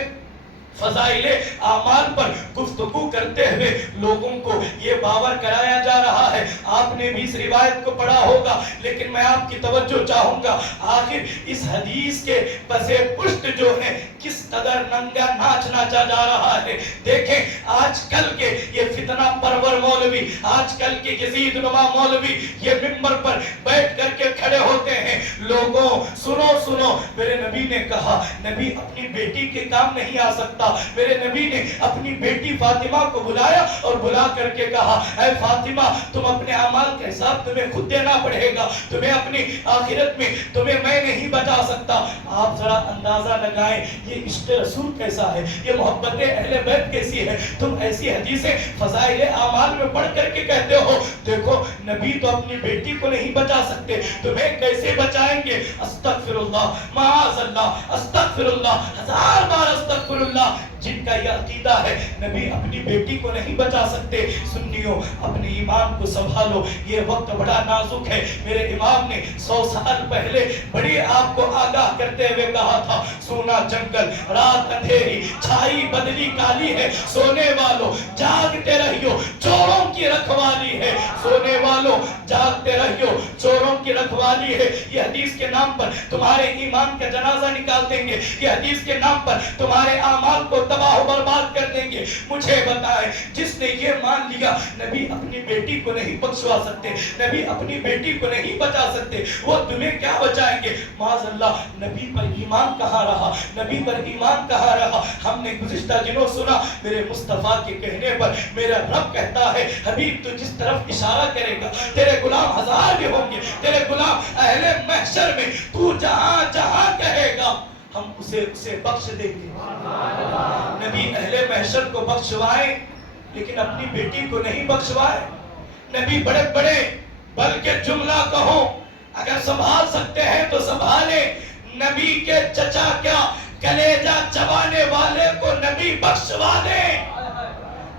فضائل اعمال پر گفتگو کرتے ہوئے لوگوں کو یہ باور کرایا جا رہا ہے. آپ نے بھی اس روایت کو پڑھا ہوگا، لیکن میں آپ کی توجہ چاہوں گا آخر اس حدیث کے پس پشت جو ہے کس قدر ننگا ناچ ناچا جا رہا ہے. دیکھیں آج کل کے یہ فتنہ پرور مولوی، آج کل کے یزید نما مولوی یہ ممبر پر بیٹھ کر کے کھڑے ہوتے ہیں. لوگوں سنو، میرے نبی نے کہا، نبی اپنی بیٹی کے کام نہیں آ سکتا. میرے نبی نے اپنی بیٹی فاطمہ کو بلایا اور بلا کر کے کہا، اے فاطمہ تم اپنے اعمال کا حساب تمہیں خود دینا پڑے گا، تمہیں اپنی آخرت میں تمہیں میں نہیں بچا سکتا. آپ ذرا اندازہ لگائیں یہ عشق رسول کیسا ہے، یہ محبت اہل بیت کیسی ہے. تم ایسی حدیثیں فضائل اعمال میں پڑھ کر کے کہتے ہو دیکھو نبی تو اپنی بیٹی کو نہیں بچا سکتے، تمہیں کیسے بچائیں گے؟ استغفر اللہ، معاذ اللہ، استغفر اللہ، ہزار بار استغفر اللہ. جن کا یہ عقیدہ ہے نبی اپنی بیٹی کو نہیں بچا سکتے. سنیوں اپنے ایمان کو سنبھالو، یہ وقت بڑا نازک ہے. میرے امام نے 100 سال پہلے بڑی آپ کو آگاہ کرتے ہوئے کہا تھا، سونا جنگل رات اندھیری چھائی بدلی کالی ہے سونے والوں جاگتے رہیو چوروں کی رکھوالی ہے سونے والوں جاگتے رہیو چوروں کی رکھوالی ہے یہ حدیث کے نام پر تمہارے ایمان کا جنازہ نکال دیں گے یہ حدیث کے نام پر تمہارے اعمال کو تباہ و برباد کر دیں گے مجھے بتائیں جس نے یہ مان لیا نبی اپنی بیٹی کو نہیں بخشوا سکتے نبی اپنی بیٹی کو نہیں بچا سکتے وہ تمہیں کیا بچائیں گے معاذ اللہ نبی پر ایمان کہاں رہا نبی پر ایمان کہاں رہا ہم نے گزشتہ دنوں سنا میرے مصطفیٰ کے کہنے پر میرا رب کہتا ہے حبیب تو جس طرف اشارہ کرے گا تیرے غلام ہزار بھی ہوں گے تیرے غلام اہل محشر میں تو جہاں جہاں کہے گا ہم اسے بخش دیں گے نبی اہل محشر کو بخشوائیں لیکن اپنی بیٹی کو نہیں بخشوائے نبی بڑے بڑے بلکہ جملہ کہو اگر سنبھال سکتے ہیں تو سنبھالیں نبی کے چچا کیا کلیجہ چبانے والے کو نبی بخشوا دیں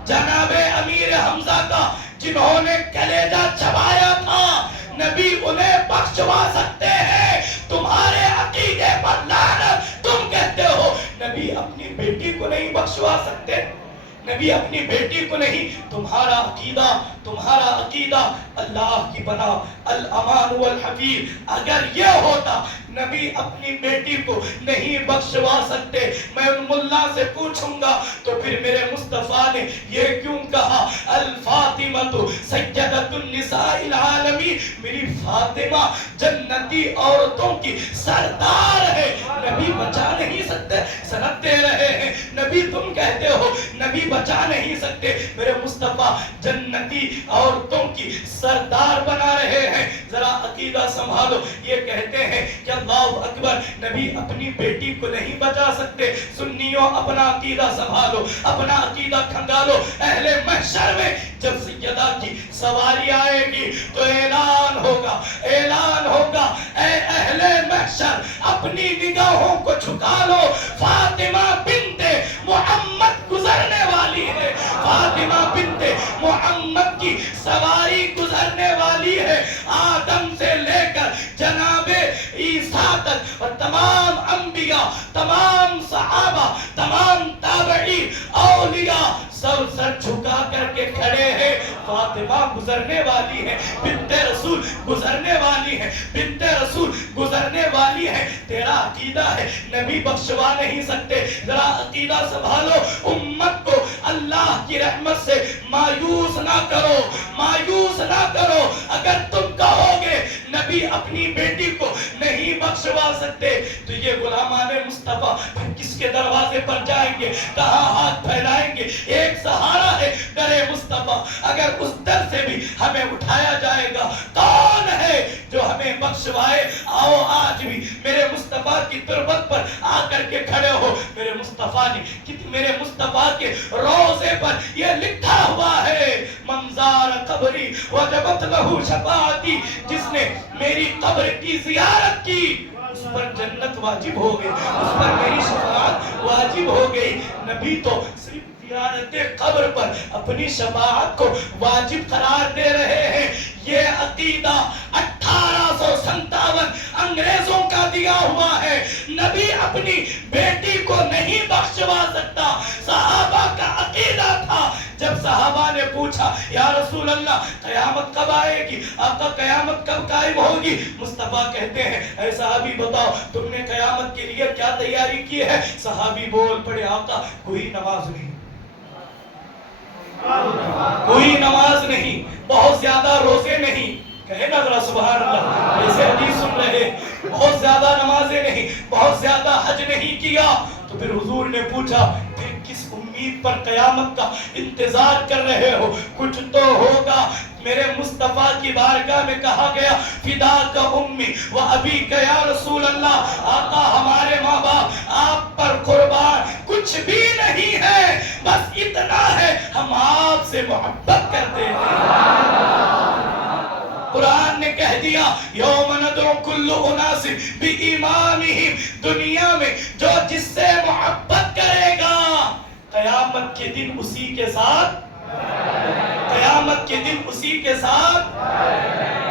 جناب امیر حمزہ کا جنہوں نے کلیجہ چبایا تھا نبی انہیں بخشوا سکتے ہیں تمہارے عقیدے پر لعنت تم کہتے ہو نبی اپنی بیٹی کو نہیں بخشوا سکتے نبی اپنی بیٹی کو نہیں تمہارا عقیدہ اللہ کی بنا الامان والحفیظ اگر یہ ہوتا نبی اپنی بیٹی کو نہیں بخشوا سکتے میں ان ملا سے پوچھوں گا تو پھر میرے مصطفیٰ نے یہ کیوں کہا الفاطمہ سیدۃ النساء العالمین میری فاطمہ جنتی عورتوں کی سردار ہے نبی بچا نہیں سکتے سند دے رہے ہیں نبی تم کہتے ہو نبی بچا نہیں سکتے میرے مصطفیٰ جنتی عورتوں کی سردار بنا رہے ہیں ذرا عقیدہ سنبھالو یہ کہتے ہیں کہ اللہ اکبر نبی اپنی بیٹی کو نہیں بچا سکتے سنیوں اپنا عقیدہ سنبھالو اپنا عقیدہ کھنگالو اہل محشر میں جب سیدہ کی سواری آئے گی تو اعلان ہوگا اے اہل محشر اپنی نگاہوں کو جھکا لو فاطمہ بنت محمد گزرنے والی ہے فاطمہ بنت محمد کی سواری گزرنے والی ہے آدم سے لے کر جناب عیسیٰ تک اور تمام انبیاء تمام صحابہ تمام تابعین اولیاء سب سر جھکا کر کے کھڑے ہیں فاطمہ گزرنے والی ہے بنت رسول گزرنے والی ہے بنت رسول گزرنے والی ہے تیرا عقیدہ ہے نبی بخشوا نہیں سکتے ذرا عقیدہ سنبھالو امت کو اللہ کی رحمت سے مایوس نہ کرو اگر تم کہو گے نبی اپنی بیٹی کو نہیں بخشوا سکتے تو یہ غلامان مصطفیٰ پھر کس کے دروازے پر جائیں گے کہاں ہاتھ پھیلائیں گے ایک سہارا ہے در مصطفیٰ اگر اس در سے بھی ہمیں اٹھایا جائے گا کون ہے جو ہمیں بخشوائے آؤ آج بھی میرے مصطفیٰ کی تربت پر آ کر کے کھڑے ہو میرے مصطفیٰ نے میرے مصطفیٰ کے روضے پر یہ لکھا ہوا ہے منظار قبری وجبت لہو شفاعتی جس نے میری قبر کی زیارت کی اس پر جنت واجب ہو گئی اس پر میری شفاعت واجب ہو گئی نبی تو صرف زیارت قبر پر اپنی شفاعت کو واجب قرار دے رہے ہیں یہ عقیدہ 1857 انگریزوں کا دیا ہوا ہے نبی اپنی بیٹی کو نہیں بخشوا سکتا صحابہ کا عقیدہ تھا جب صحابہ نے پوچھا یا رسول اللہ قیامت کب آئے گی آقا قیامت کب قائم ہوگی مصطفیٰ کہتے ہیں اے صحابی بتاؤ تم نے قیامت کے لیے کیا تیاری کی ہے صحابی بول پڑے آقا کوئی نماز نہیں بہت زیادہ روزے نہیں کہے نا ذرا سبحان اللہ ایسے حدیث سن رہے بہت زیادہ نمازیں نہیں بہت زیادہ حج نہیں کیا تو پھر حضور نے پوچھا پھر کس امید پر قیامت کا انتظار کر رہے ہو کچھ تو ہوگا میرے مصطفیٰ کی بارگاہ میں کہا گیا فداک امی و ابیک یا رسول اللہ آقا ہمارے ماں باپ آپ پر قربان کچھ بھی نہیں ہے بس اتنا ہے ہم آپ سے محبت کرتے ہیں قرآن نے کہہ دیا یوم ندعو کل اناس بإمامہم دنیا میں جو جس سے محبت کرے گا قیامت کے دن اسی کے ساتھ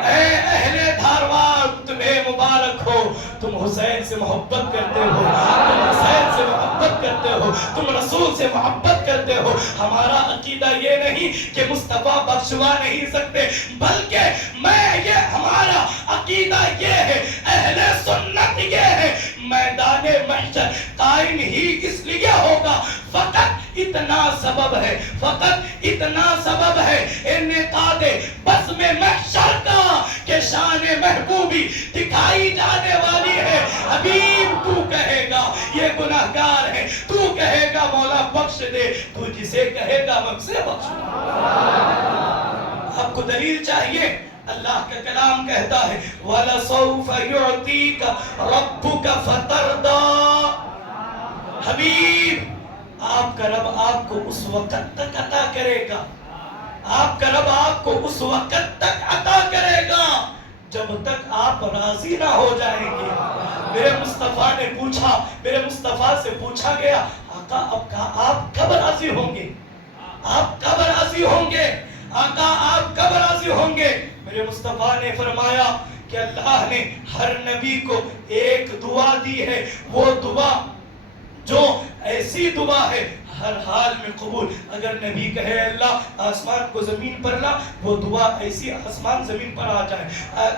اے اہل دھارواڑ تمہیں مبارک ہو تم حسین سے محبت کرتے ہو، تم حسین سے محبت کرتے ہو، تم رسول سے محبت کرتے ہو۔ ہمارا عقیدہ یہ نہیں کہ مصطفیٰ بخشوا نہیں سکتے، بلکہ ہمارا عقیدہ یہ ہے، اہل سنت یہ ہے، میدان محشر قائم ہی اس لیے ہوگا، فقط اتنا سبب ہے، فقط اتنا سبب ہے انعقاد بزم محشر کا کہ شان محبوبی دکھائی جانے والی ہے۔ حبیب تو کہے گا یہ گناہگار ہے، تو کہے گا مولا بخش دے، تو جسے کہے گا مجھ سے بخش دے۔ آپ کو دلیل چاہیے؟ اللہ کا کلام کہتا ہے وَلَسَوْفَ يُعْطِيكَ رَبُّكَ فَتَرْضَى۔ حبیب آپ کا رب آپ کو اس وقت تک عطا کرے گا، آپ کا رب آپ کو اس وقت تک عطا کرے گا جب تک آپ راضی نہ ہو جائیں گے۔ میرے مصطفیٰ نے پوچھا، میرے مصطفیٰ سے پوچھا گیا آقا آپ کب راضی ہوں گے؟ آپ کب راضی ہوں گے؟ آقا آپ کب راضی ہوں گے؟ میرے مصطفیٰ نے فرمایا کہ اللہ نے ہر نبی کو ایک دعا دی ہے، وہ دعا جو ایسی دعا ہے ہر حال میں قبول۔ اگر نبی کہے اللہ آسمان کو زمین پر لا، وہ دعا ایسی آسمان زمین پر آ جائے۔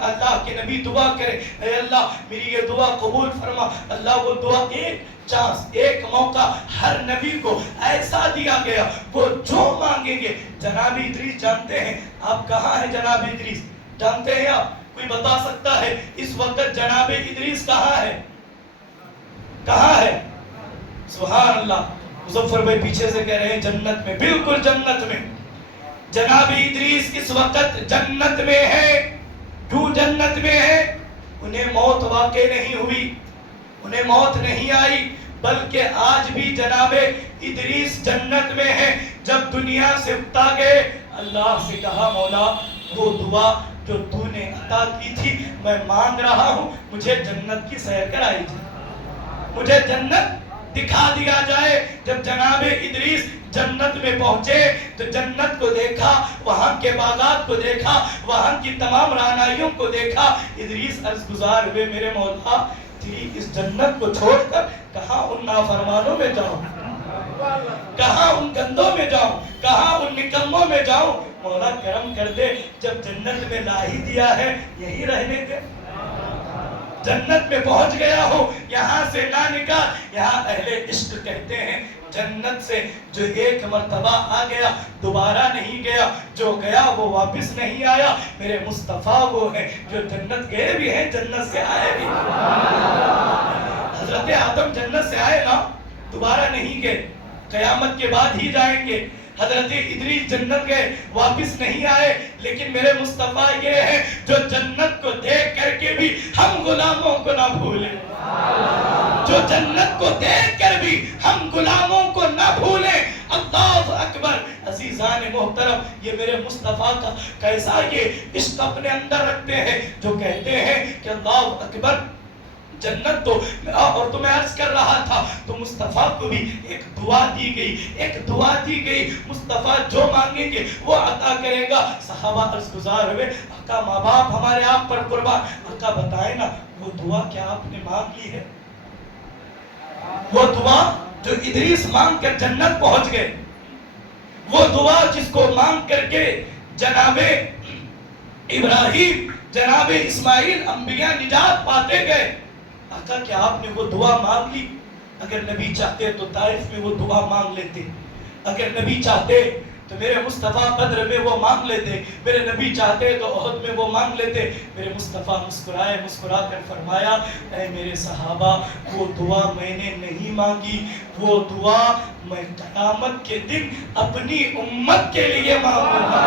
اللہ کے نبی دعا کرے اے اللہ میری یہ دعا قبول فرما، اللہ وہ دعا ایک چانس، ایک موقع ہر نبی کو ایسا دیا گیا، وہ جو مانگیں گے۔ جناب ادریس جانتے ہیں آپ کہاں ہیں؟ جناب ادریس جانتے ہیں آپ؟ کوئی بتا سکتا ہے اس وقت جناب ادریس کہاں ہے؟ کہاں ہے؟ سبحان اللہ، مظفر بھائی پیچھے سے کہہ رہے ہیں جنت میں، بالکل جنت میں۔ جناب ادریس اس وقت جنت میں ہے۔ کیوں جنت میں ہے؟ انہیں موت واقع نہیں ہوئی، انہیں موت نہیں آئی، بلکہ آج بھی جناب ادریس جنت میں ہے۔ جب دنیا سے اٹھا گئے اللہ سے کہا مولا وہ دعا جو تو نے عطا کی تھی میں مانگ رہا ہوں، مجھے جنت کی سیر کرائی جائے، مجھے جنت دکھا دیا جائے۔ جب جناب ادریس جنت میں پہنچے تو جنت کو دیکھا، وہاں کے باغات کو دیکھا، وہاں کی تمام رعنائیوں کو دیکھا۔ ادریس عرض گزار ہوئے میرے مولا تیری اس جنت کو چھوڑ کر کہاں ان نافرمانوں میں جاؤں، کہاں ان گندوں میں جاؤں، کہاں ان نکموں میں جاؤں؟ مولا کرم کر دے، جب جنت میں لا ہی دیا ہے یہی رہنے دے۔ جنت میں پہنچ گیا ہو، یہاں سے نہ نکال۔ یہاں اہل عشق کہتے ہیں جنت سے جو ایک مرتبہ آ گیا دوبارہ نہیں گیا، جو گیا وہ واپس نہیں آیا۔ میرے مصطفیٰ وہ ہیں جو جنت گئے بھی ہیں، جنت سے آئے بھی۔ حضرت آدم جنت سے آئے نا، دوبارہ نہیں گئے، قیامت کے بعد ہی جائیں گے۔ حضرت ادریس جنت گئے واپس نہیں آئے، لیکن میرے مصطفیٰ یہ ہے جو جنت کو دیکھ کر کے بھی ہم غلاموں کو نہ بھولیں، جو جنت کو دیکھ کر بھی ہم غلاموں کو نہ بھولیں۔ اللہ اکبر۔ عزیزان محترم، یہ میرے مصطفیٰ کا کیسا یہ عشق اپنے اندر رکھتے ہیں جو کہتے ہیں کہ اللہ اکبر جنت تو، اور تو میں عرض کر رہا تھا تو مصطفیٰ کو بھی ایک دعا دی گئی، ایک دعا دی گئی، مصطفیٰ جو مانگیں گے وہ عطا کرے گا۔ صحابہ عرض گزار ہوئے آقا ماں باپ ہمارے آپ پر قربان، آقا بتائیں نا وہ دعا کیا آپ نے مانگ لی ہے؟ وہ دعا جو ادریس مانگ کر جنت پہنچ گئے، وہ دعا جس کو مانگ کر کے جناب ابراہیم جناب اسماعیل انبیاء نجات پاتے گئے، آقا کیا آپ نے وہ دعا مانگ لی؟ اگر نبی چاہتے تو طائف میں وہ دعا مانگ لیتے، اگر نبی چاہتے تو میرے مصطفیٰ بدر میں وہ مانگ لیتے، میرے نبی چاہتے تو احد میں وہ مانگ لیتے۔ میرے مصطفیٰ مسکرائے، مسکرا کر فرمایا اے میرے صحابہ وہ دعا میں نے نہیں مانگی، وہ دعا میں قیامت کے دن اپنی امت کے لیے مانگوں گا۔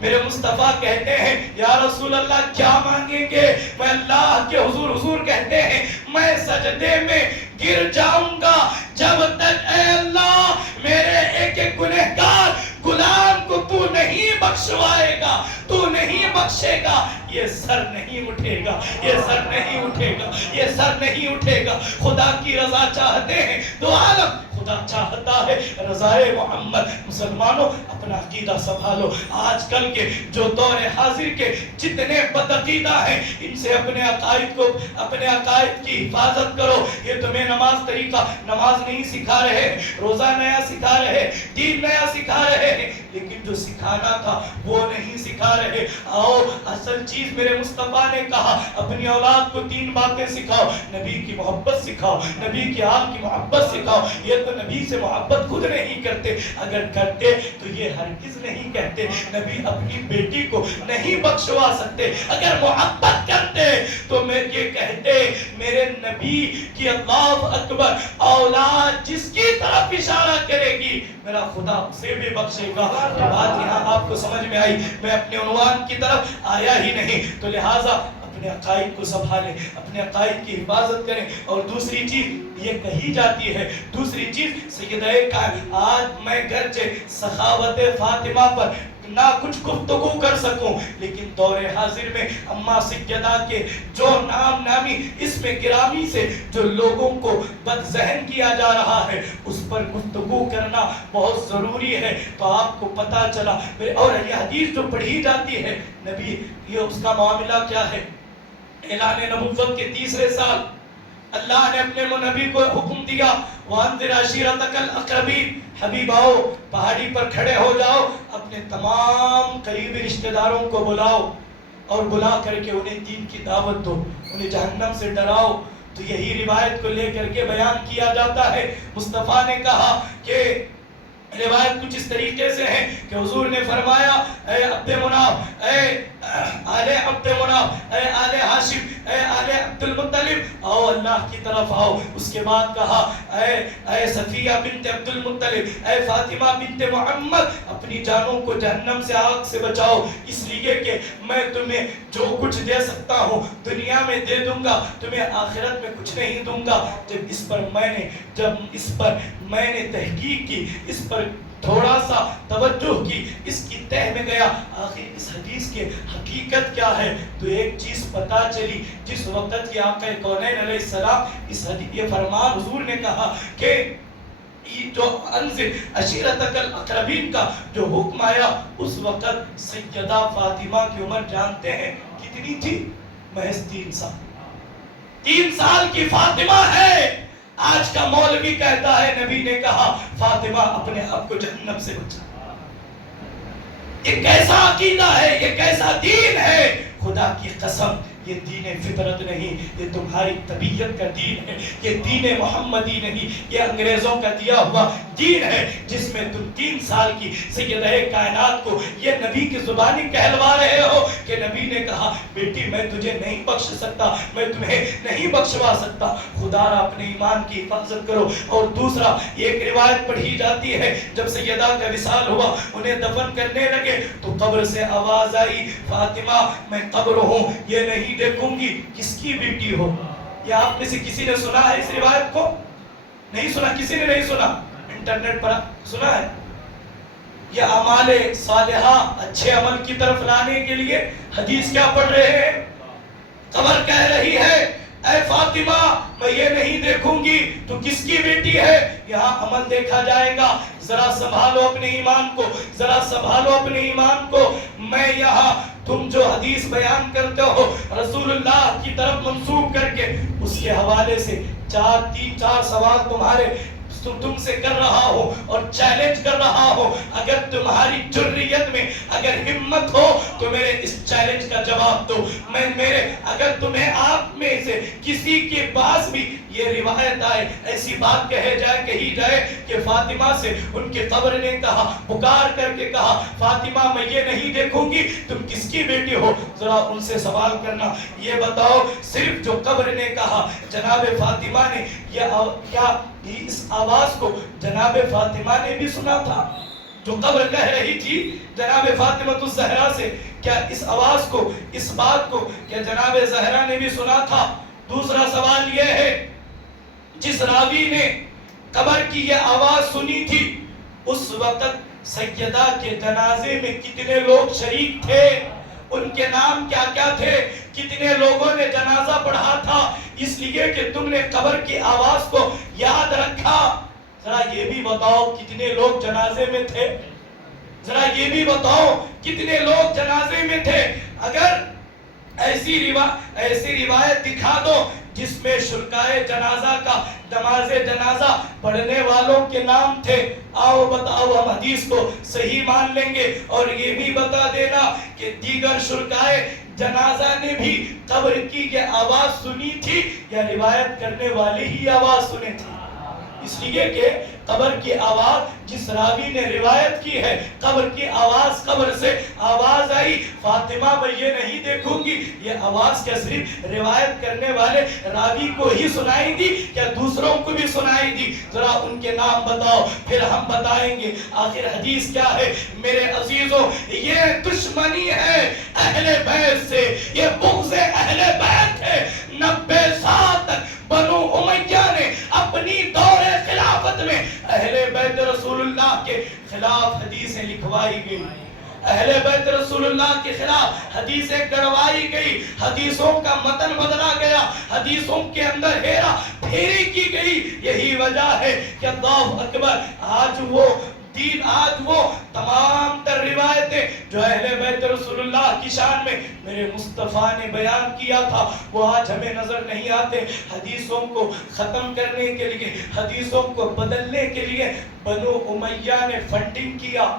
میرے مصطفیٰ کہتے ہیں یا رسول اللہ کیا مانگیں گے؟ میں اللہ کے حضور کہتے ہیں میں سجدے میں گر جاؤں گا جب تک اے اللہ میرے ایک ایک گنہگار غلام کو تو نہیں بخشوائے گا، تو نہیں بخشے گا، یہ سر نہیں اٹھے گا، یہ سر نہیں اٹھے گا، یہ سر نہیں اٹھے گا۔ خدا کی رضا چاہتے ہیں تو عالم خدا چاہتا ہے رضائے محمد. مسلمانوں اپنا عقیدہ سنبھالو. آج کل کے جو دور حاضر کے جتنے بدعقیدہ ہیں ان سے اپنے عقائد کی حفاظت کرو. یہ تمہیں نماز طریقہ نماز نہیں سکھا رہے, روزہ نیا سکھا رہے, دین نیا سکھا رہے ہیں, لیکن جو سکھانا تھا وہ نہیں سکھا رہے. آؤ اصل چیز میرے مصطفیٰ نے کہا اپنی اولاد کو 3 باتیں سکھاؤ. نبی کی محبت سکھاؤ, نبی کی آل کی محبت سکھاؤ. یہ تو نبی سے محبت خود نہیں کرتے, اگر کرتے تو یہ ہرگز نہیں کہتے نبی اپنی بیٹی کو نہیں بخشوا سکتے. اگر محبت کرتے تو میں یہ کہتے میرے نبی کی اللہ اکبر اولاد جس کی طرف اشارہ کرے گی میرا خدا اسے بھی بخشے گا. بات یہاں آپ کو سمجھ میں آئی, میں اپنے عنوان کی طرف آیا ہی نہیں. تو لہٰذا اپنے عقائد کو سنبھالیں, اپنے عقائد کی حفاظت کریں. اور دوسری چیز یہ کہی جاتی ہے, دوسری چیز سیدہ آج میں گرچہ سخاوت فاطمہ پر نہ کچھ گفتگو کر سکوں, لیکن دور حاضر میں اماں سیدہ کے جو نام نامی اس میں گرامی سے جو لوگوں کو بد ذہن کیا جا رہا ہے اس پر گفتگو کرنا بہت ضروری ہے. تو آپ کو پتا چلا. اور یہ حدیث جو پڑھی جاتی ہے نبی یہ اس کا معاملہ کیا ہے. اعلان نبوت کے 3 سال اللہ نے اپنے نبی کو حکم دیا وَأَنذِرْ عَشِيرَتَكَ الْأَقْرَبِينَ, حبیب آؤ پہاڑی پر کھڑے ہو جاؤ, اپنے تمام قریبی رشتہ داروں کو بلاؤ اور بلا کر کے انہیں دین کی دعوت دو, انہیں جہنم سے ڈراؤ. تو یہی روایت کو لے کر کے بیان کیا جاتا ہے. مصطفیٰ نے کہا کہ روایت کچھ اس طریقے سے ہے کہ حضور نے فرمایا اے عبد مناف, اے آل عبد مناف, اے آل ہاشم, اے آل عبد المطلب آؤ اللہ کی طرف آؤ. اس کے بعد کہا اے صفیہ بنت عبد المطلب, اے فاطمہ بنت محمد, اپنی جانوں کو جہنم سے آگ سے بچاؤ, اس لیے کہ میں تمہیں جو کچھ دے سکتا ہوں دنیا میں دے دوں گا, تمہیں آخرت میں کچھ نہیں دوں گا. جب اس پر میں نے تحقیق کی, اس پر تھوڑا سا توجہ کی, اس کی تہ میں گیا آخر اس حدیث کے حقیقت کیا ہے, تو ایک چیز پتا چلی. جس وقت کی آقا کونین علیہ السلام اس یہ فرمان حضور نے کہا کہ جو انذر عشیرتک الاقربین کا جو حکم آیا اس وقت سیدہ فاطمہ کی عمر جانتے ہیں کتنی تھی؟ محض 3 سال. 3 سال کی فاطمہ ہے. آج کا مولوی کہتا ہے نبی نے کہا فاطمہ اپنے آپ کو جہنم سے بچا. یہ کیسا عقیدہ ہے, یہ کیسا دین ہے. خدا کی قسم یہ دین فطرت نہیں, یہ تمہاری طبیعت کا دین ہے, یہ دین محمدی نہیں, یہ انگریزوں کا دیا ہوا دین ہے جس میں تم 3 سال کی سیدہ کائنات کو یہ نبی کی زبانی کہلوا رہے ہو کہ نبی نے کہا بیٹی میں تجھے نہیں بخش سکتا, میں تمہیں نہیں بخشوا سکتا. خدا را اپنے ایمان کی حفاظت کرو. اور دوسرا ایک روایت پڑھی جاتی ہے جب سیدہ کا وصال ہوا انہیں دفن کرنے لگے تو قبر سے آواز آئی فاطمہ میں قبر ہوں, یہ نہیں دیکھوں گی کس کی بیٹی ہو. یا آپ میں سے کسی نے سنا ہے اس روایت کو؟ نہیں سنا, کسی نے نہیں سنا, انٹرنیٹ پر سنا ہے. یہ اعمال صالحہ اچھے عمل کی طرف لانے کے لیے حدیث کیا پڑھ رہے ہیں؟ قبر کہہ رہی ہے اے فاطمہ میں یہ نہیں دیکھوں گی تو کس کی بیٹی ہے. یہاں عمل دیکھا جائے گا. ذرا سنبھالو اپنے ایمان کو, ذرا سنبھالو اپنے ایمان کو. میں یہاں تم جو حدیث بیان کرتے ہو رسول اللہ کی طرف منسوب کر کے اس کے حوالے سے 4 سوال تم سے کر رہا ہو اور چیلنج کر رہا ہو. اگر تمہاری جرئت میں اگر ہمت ہو تو میرے اس چیلنج کا جواب دو. اگر تمہیں آپ میں سے کسی کے پاس بھی یہ روایت آئے, ایسی بات کہی جائے کہ فاطمہ سے ان کے قبر نے کہا, پکار کر کے کہا فاطمہ میں یہ نہیں دیکھوں گی تم کس کی بیٹی ہو, ذرا ان سے سوال کرنا. یہ بتاؤ صرف جو قبر نے کہا جناب فاطمہ نے کیا اس آواز کو جناب فاطمہ نے بھی سنا تھا؟ جو قبر کہہ رہی تھی جناب فاطمہ الزہرا سے, کیا اس آواز کو, اس بات کو کیا جناب زہرا نے بھی سنا تھا؟ دوسرا سوال یہ ہے جس راوی نے قبر کی یہ آواز سنی تھی اس وقت سیدہ کے جنازے میں کتنے لوگ شریک تھے, ان کے نام کیا کیا تھے, کتنے لوگوں نے جنازہ پڑھا تھا؟ اس لیے کہ تم نے قبر کی آواز کو یاد رکھا. ذرا یہ بھی بتاؤ کتنے لوگ جنازے میں تھے؟ ذرا یہ بھی بتاؤ کتنے لوگ جنازے میں تھے؟ اگر ایسی روایت دکھا دو جس میں شرکائے جنازہ کا نماز جنازہ پڑھنے والوں کے نام تھے، آؤ بتاؤ ہم حدیث کو صحیح مان لیں گے۔ اور یہ بھی بتا دینا کہ دیگر شرکائے جنازہ نے بھی قبر کی یہ آواز سنی تھی یا روایت کرنے والی ہی آواز سنی تھی؟ اس لیے کہ قبر کی آواز جس راوی نے روایت کی ہے، قبر کی آواز، قبر سے آواز آئی، فاطمہ میں یہ نہیں دیکھوں گی یہ آواز کیا صرف روایت کرنے والے راوی کو ہی سنائی دی کیا دوسروں کو بھی سنائی دی؟ ذرا ان کے نام بتاؤ، پھر ہم بتائیں گے آخر حدیث کیا ہے۔ میرے عزیزوں، یہ دشمنی ہے اہل بیت سے، یہ بغض اہل بیت ہے۔ 90 سال تک بنو امیہ نے اپنی دور خلافت میں اہل بیت رسول اللہ کے خلاف حدیثیں لکھوائی گئی، اہل بیت رسول اللہ کے خلاف حدیثیں گڑوائی گئی، حدیثوں کا متن بدلا گیا، حدیثوں کے اندر ہیرا پھیری کی گئی۔ یہی وجہ ہے کہ اللہ اکبر، آج وہ دین، آج وہ تمام تر روایتیں جو اہل بیت رسول اللہ کی شان میں میرے مصطفیٰ نے بیان کیا تھا وہ آج ہمیں نظر نہیں آتے۔ حدیثوں کو ختم کرنے کے لیے، حدیثوں کو بدلنے کے لیے بنو امیہ نے فنڈنگ کیا،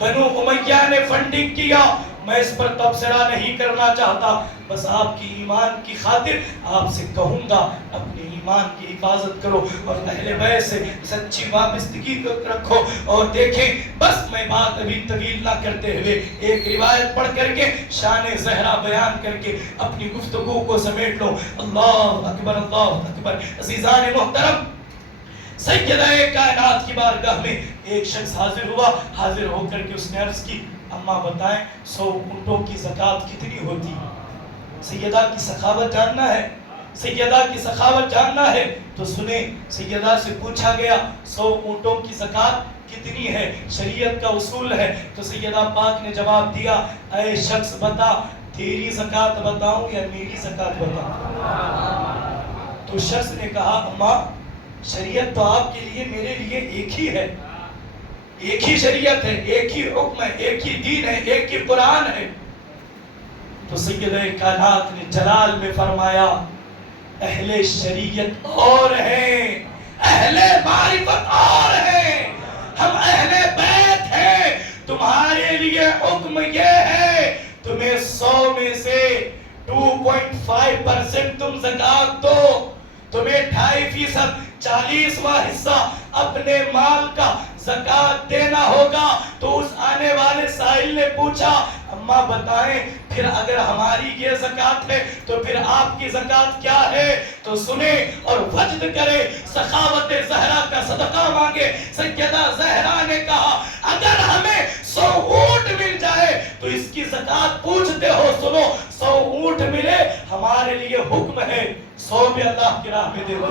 بنو امیہ نے فنڈنگ کیا۔ میں اس پر تبصرہ نہیں کرنا چاہتا، بس آپ کی ایمان کی خاطر آپ سے کہوں گا اپنے ایمان کی حفاظت کرو اور اہل بیت سے سچی وابستگی رکھو۔ اور دیکھیں، بس میں بات ابھی طویل نہ کرتے ہوئے ایک روایت پڑھ کر کے شان زہرا بیان کر کے اپنی گفتگو کو سمیٹ لو۔ اللہ اکبر، اللہ اکبر۔ عزیزان محترم، سیدہ کائنات کی بارگاہ میں ایک شخص حاضر ہوا، حاضر ہو کر کے اس نے عرض کی، اماں بتائیں 100 اونٹوں کی زکوٰۃ کتنی ہوتی؟ سیدہ کی سخاوت جاننا ہے، سیدہ کی سخاوت جاننا ہے تو سنیں، سیدہ سے پوچھا گیا 100 اونٹوں کی زکوٰۃ کتنی ہے، شریعت کا اصول ہے؟ تو سیدہ پاک نے جواب دیا، اے شخص بتا، تیری زکوٰۃ بتاؤں یا میری زکوٰۃ بتاؤں؟ تو شخص نے کہا، اماں شریعت تو آپ کے لیے میرے لیے ایک ہی ہے، ایک ہی شریعت ہے، ایک ہی حکم ہے، ایک ہی دین ہے، ایک ہی قرآن ہے۔ تو سیدہ کائنات نے جلال میں فرمایا، اہل شریعت اور ہیں، اہل معرفت اور ہیں، ہم اہل بیت ہیں، تمہارے لیے حکم یہ ہے تمہیں 100 میں سے 2.5% تم زکوٰۃ دو، تمہیں 2.5% 40واں حصہ اپنے مال کا زکوٰۃ دینا ہوگا۔ تو اس آنے والے سائل نے پوچھا، اماں بتائیں پھر اگر ہماری یہ زکوٰۃ ہے تو پھر آپ کی زکوٰۃ کیا ہے؟ تو سنیں اور وجد کرے، سخاوت زہرا کا صدقہ مانگے۔ سیدہ زہرا نے کہا، اگر ہمیں 100 اونٹ مل جائے تو اس کی زکوٰۃ پوچھتے ہو؟ سنو، 100 اونٹ ملے ہمارے لیے حکم ہے 100 بھی اللہ کی راہ میں دے دو،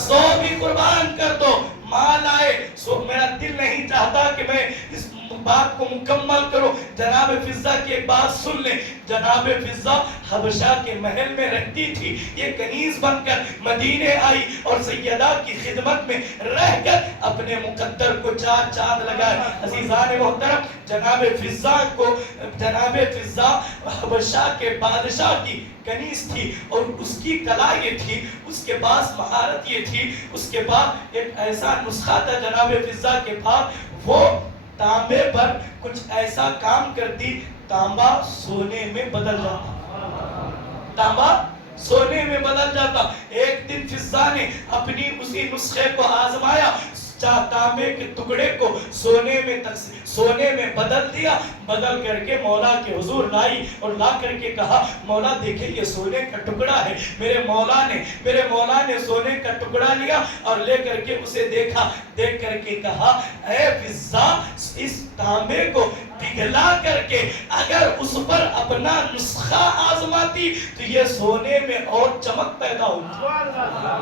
100 بھی قربان کر دو۔ مال آئے سو میرا دل نہیں چاہتا کہ میں اس بات کو مکمل کرو۔ جناب فضہ کی ایک بات سن لیں، جناب فضہ حبشہ کے محل میں رہتی تھی، یہ کنیز بن کر مدینے آئی اور سیدہ کی خدمت میں رہ کر اپنے مقدر کو 4 چاند لگائے۔ عزیزان محترم، جناب فضہ حبشہ کے بادشاہ کی کنیز تھی اور اس کی کلا یہ تھی، اس کے پاس مہارت یہ تھی، اس کے پاس ایک ایسا نسخہ تھا جناب فضہ کے پاس، وہ تانبے پر کچھ ایسا کام کرتی، تانبا سونے میں بدل جاتا، تانبا سونے میں بدل جاتا۔ ایک دن فضہ نے اپنی اسی نسخے کو آزمایا، تانبے کے ٹکڑے کو سونے میں بدل دیا، بدل کر کے مولا کے حضور لائی اور لا کر کے کہا، مولا دیکھیں یہ سونے کا ٹکڑا ہے۔ میرے مولا نے سونے کا ٹکڑا لیا اور لے کر کے اسے دیکھا، دیکھ کر کے کہا، اے فضہ اس تانبے کو پگھلا کر کے اگر اس پر اپنا نسخہ آزماتی تو یہ سونے میں اور چمک پیدا ہوتی۔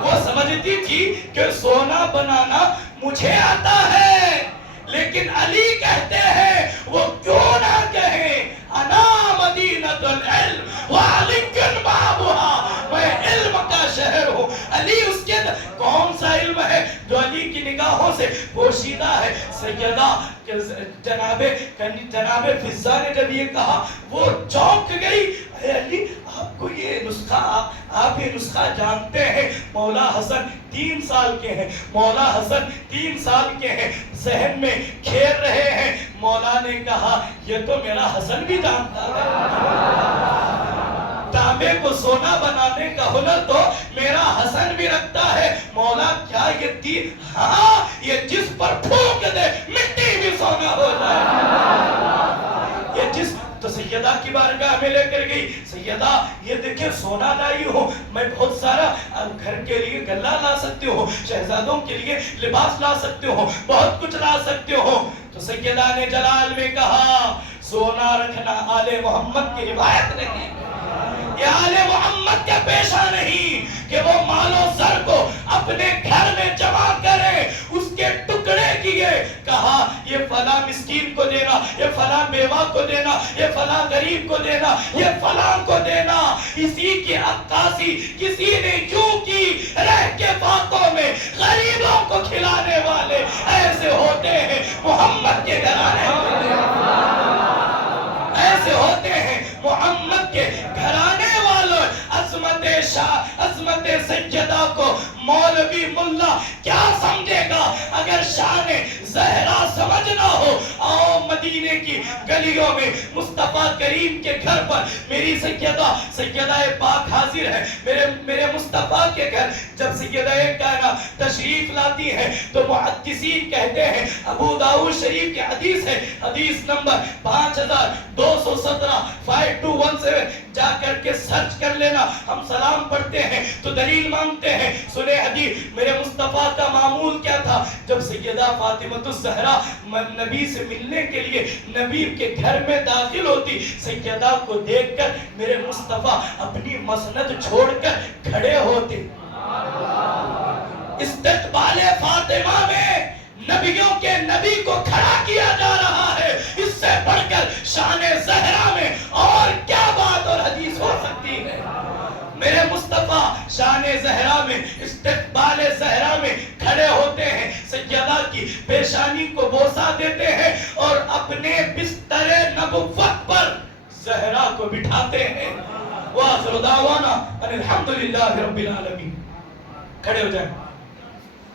وہ سمجھتی تھی کہ سونا بنانا مجھے آتا ہے، لیکن علی کہتے ہیں وہ کیوں نہ کہیں، انا مدینۃ العلم وعلی بابھا، میں علم کا شہر ہوں۔ علی اس کے سیدہ کون سا علم ہے جو علی کی نگاہوں سے پوشیدہ ہے؟ سیدہ جناب فضہ نے جب یہ کہا وہ چونک گئی. اے علی آپ کو یہ نسخہ آپ یہ نسخہ جانتے ہیں؟ مولا حسن 3 سال کے ہیں، مولا حسن 3 سال کے ہیں، ذہن میں کھیل رہے ہیں. مولا نے کہا یہ تو میرا حسن بھی جانتا ہے، تانبے کو سونا بنانے کا ہنر تو میرا حسن بھی رکھتا ہے. مولا کیا یہ تین؟ ہاں، یہ جس پر پھونک دے مٹی بھی سونا ہو جائے. یہ جس تو سیدہ کی بارگاہ میں لے کر گئی. سیدہ یہ دیکھیں سونا لائی ہوں میں، بہت سارا گھر کے لیے گلہ لا سکتی ہوں، شہزادوں کے لیے لباس لا سکتی ہوں، بہت کچھ لا سکتی ہوں. تو سیدہ نے جلال میں کہا سونا رکھنا آل محمد کی روایت نہیں، یہ آل محمد کا پیشہ نہیں کہ وہ مال و زر کو اپنے گھر میں جمع کرے، اس کے ٹکڑے کیے. کہا یہ فلاں مسکین کو دینا، یہ فلاں بیوہ کو دینا، یہ فلاں غریب کو دینا، یہ فلاں کو دینا. اسی کی عکاسی کسی نے کیوں کی؟ رہ کے فاتوں میں غریبوں کو کھلانے والے ایسے ہوتے ہیں محمد کے گھرانے والے، ایسے ہوتے ہیں محمد کے گھرانے والوں. عظمت شاہ، عظمت سیدہ کو مولوی ملا کیا سمجھے گا اگر شان زہرا سمجھنا ہو؟ آؤ مدینے کی گلیوں میں مصطفیٰ کریم کے گھر پر میری سیدہ پاک حاضر ہے. میرے مصطفیٰ کے گھر جب سیدہ کائنات تشریف لاتی ہے تو محدثین کہتے ہیں، ابو داؤد شریف کی حدیث ہے، حدیث نمبر 5217 5217 جا کر کے سرچ کر لینا. ہم سلام پڑھتے ہیں تو دلیل مانگتے ہیں. سنے حدیث میرے مصطفیٰ کا معمول کیا تھا؟ جب سیدہ فاطمہ الزہرا نبی سے ملنے کے لیے نبی کے گھر میں داخل ہوتی، سیدہ کو دیکھ کر میرے مصطفیٰ اپنی مسند چھوڑ کر کھڑے ہوتے. استقبال فاطمہ میں نبیوں کے نبی کو کھڑا کیا جا رہا ہے. اس سے بڑھ کر شان زہرا میں اور کیا بات اور حدیث ہو سکتی ہے؟ میرے مصطفیٰ شان زہرا میں، استقبال زہرا میں کھڑے ہوتے ہیں، سیدہ کی پیشانی کو بوسہ دیتے ہیں اور اپنے بستر نبوت پر زہرا کو بٹھاتے ہیں. وآخر دعوانا ان الحمدللہ رب العالمین. کھڑے ہو جائیں.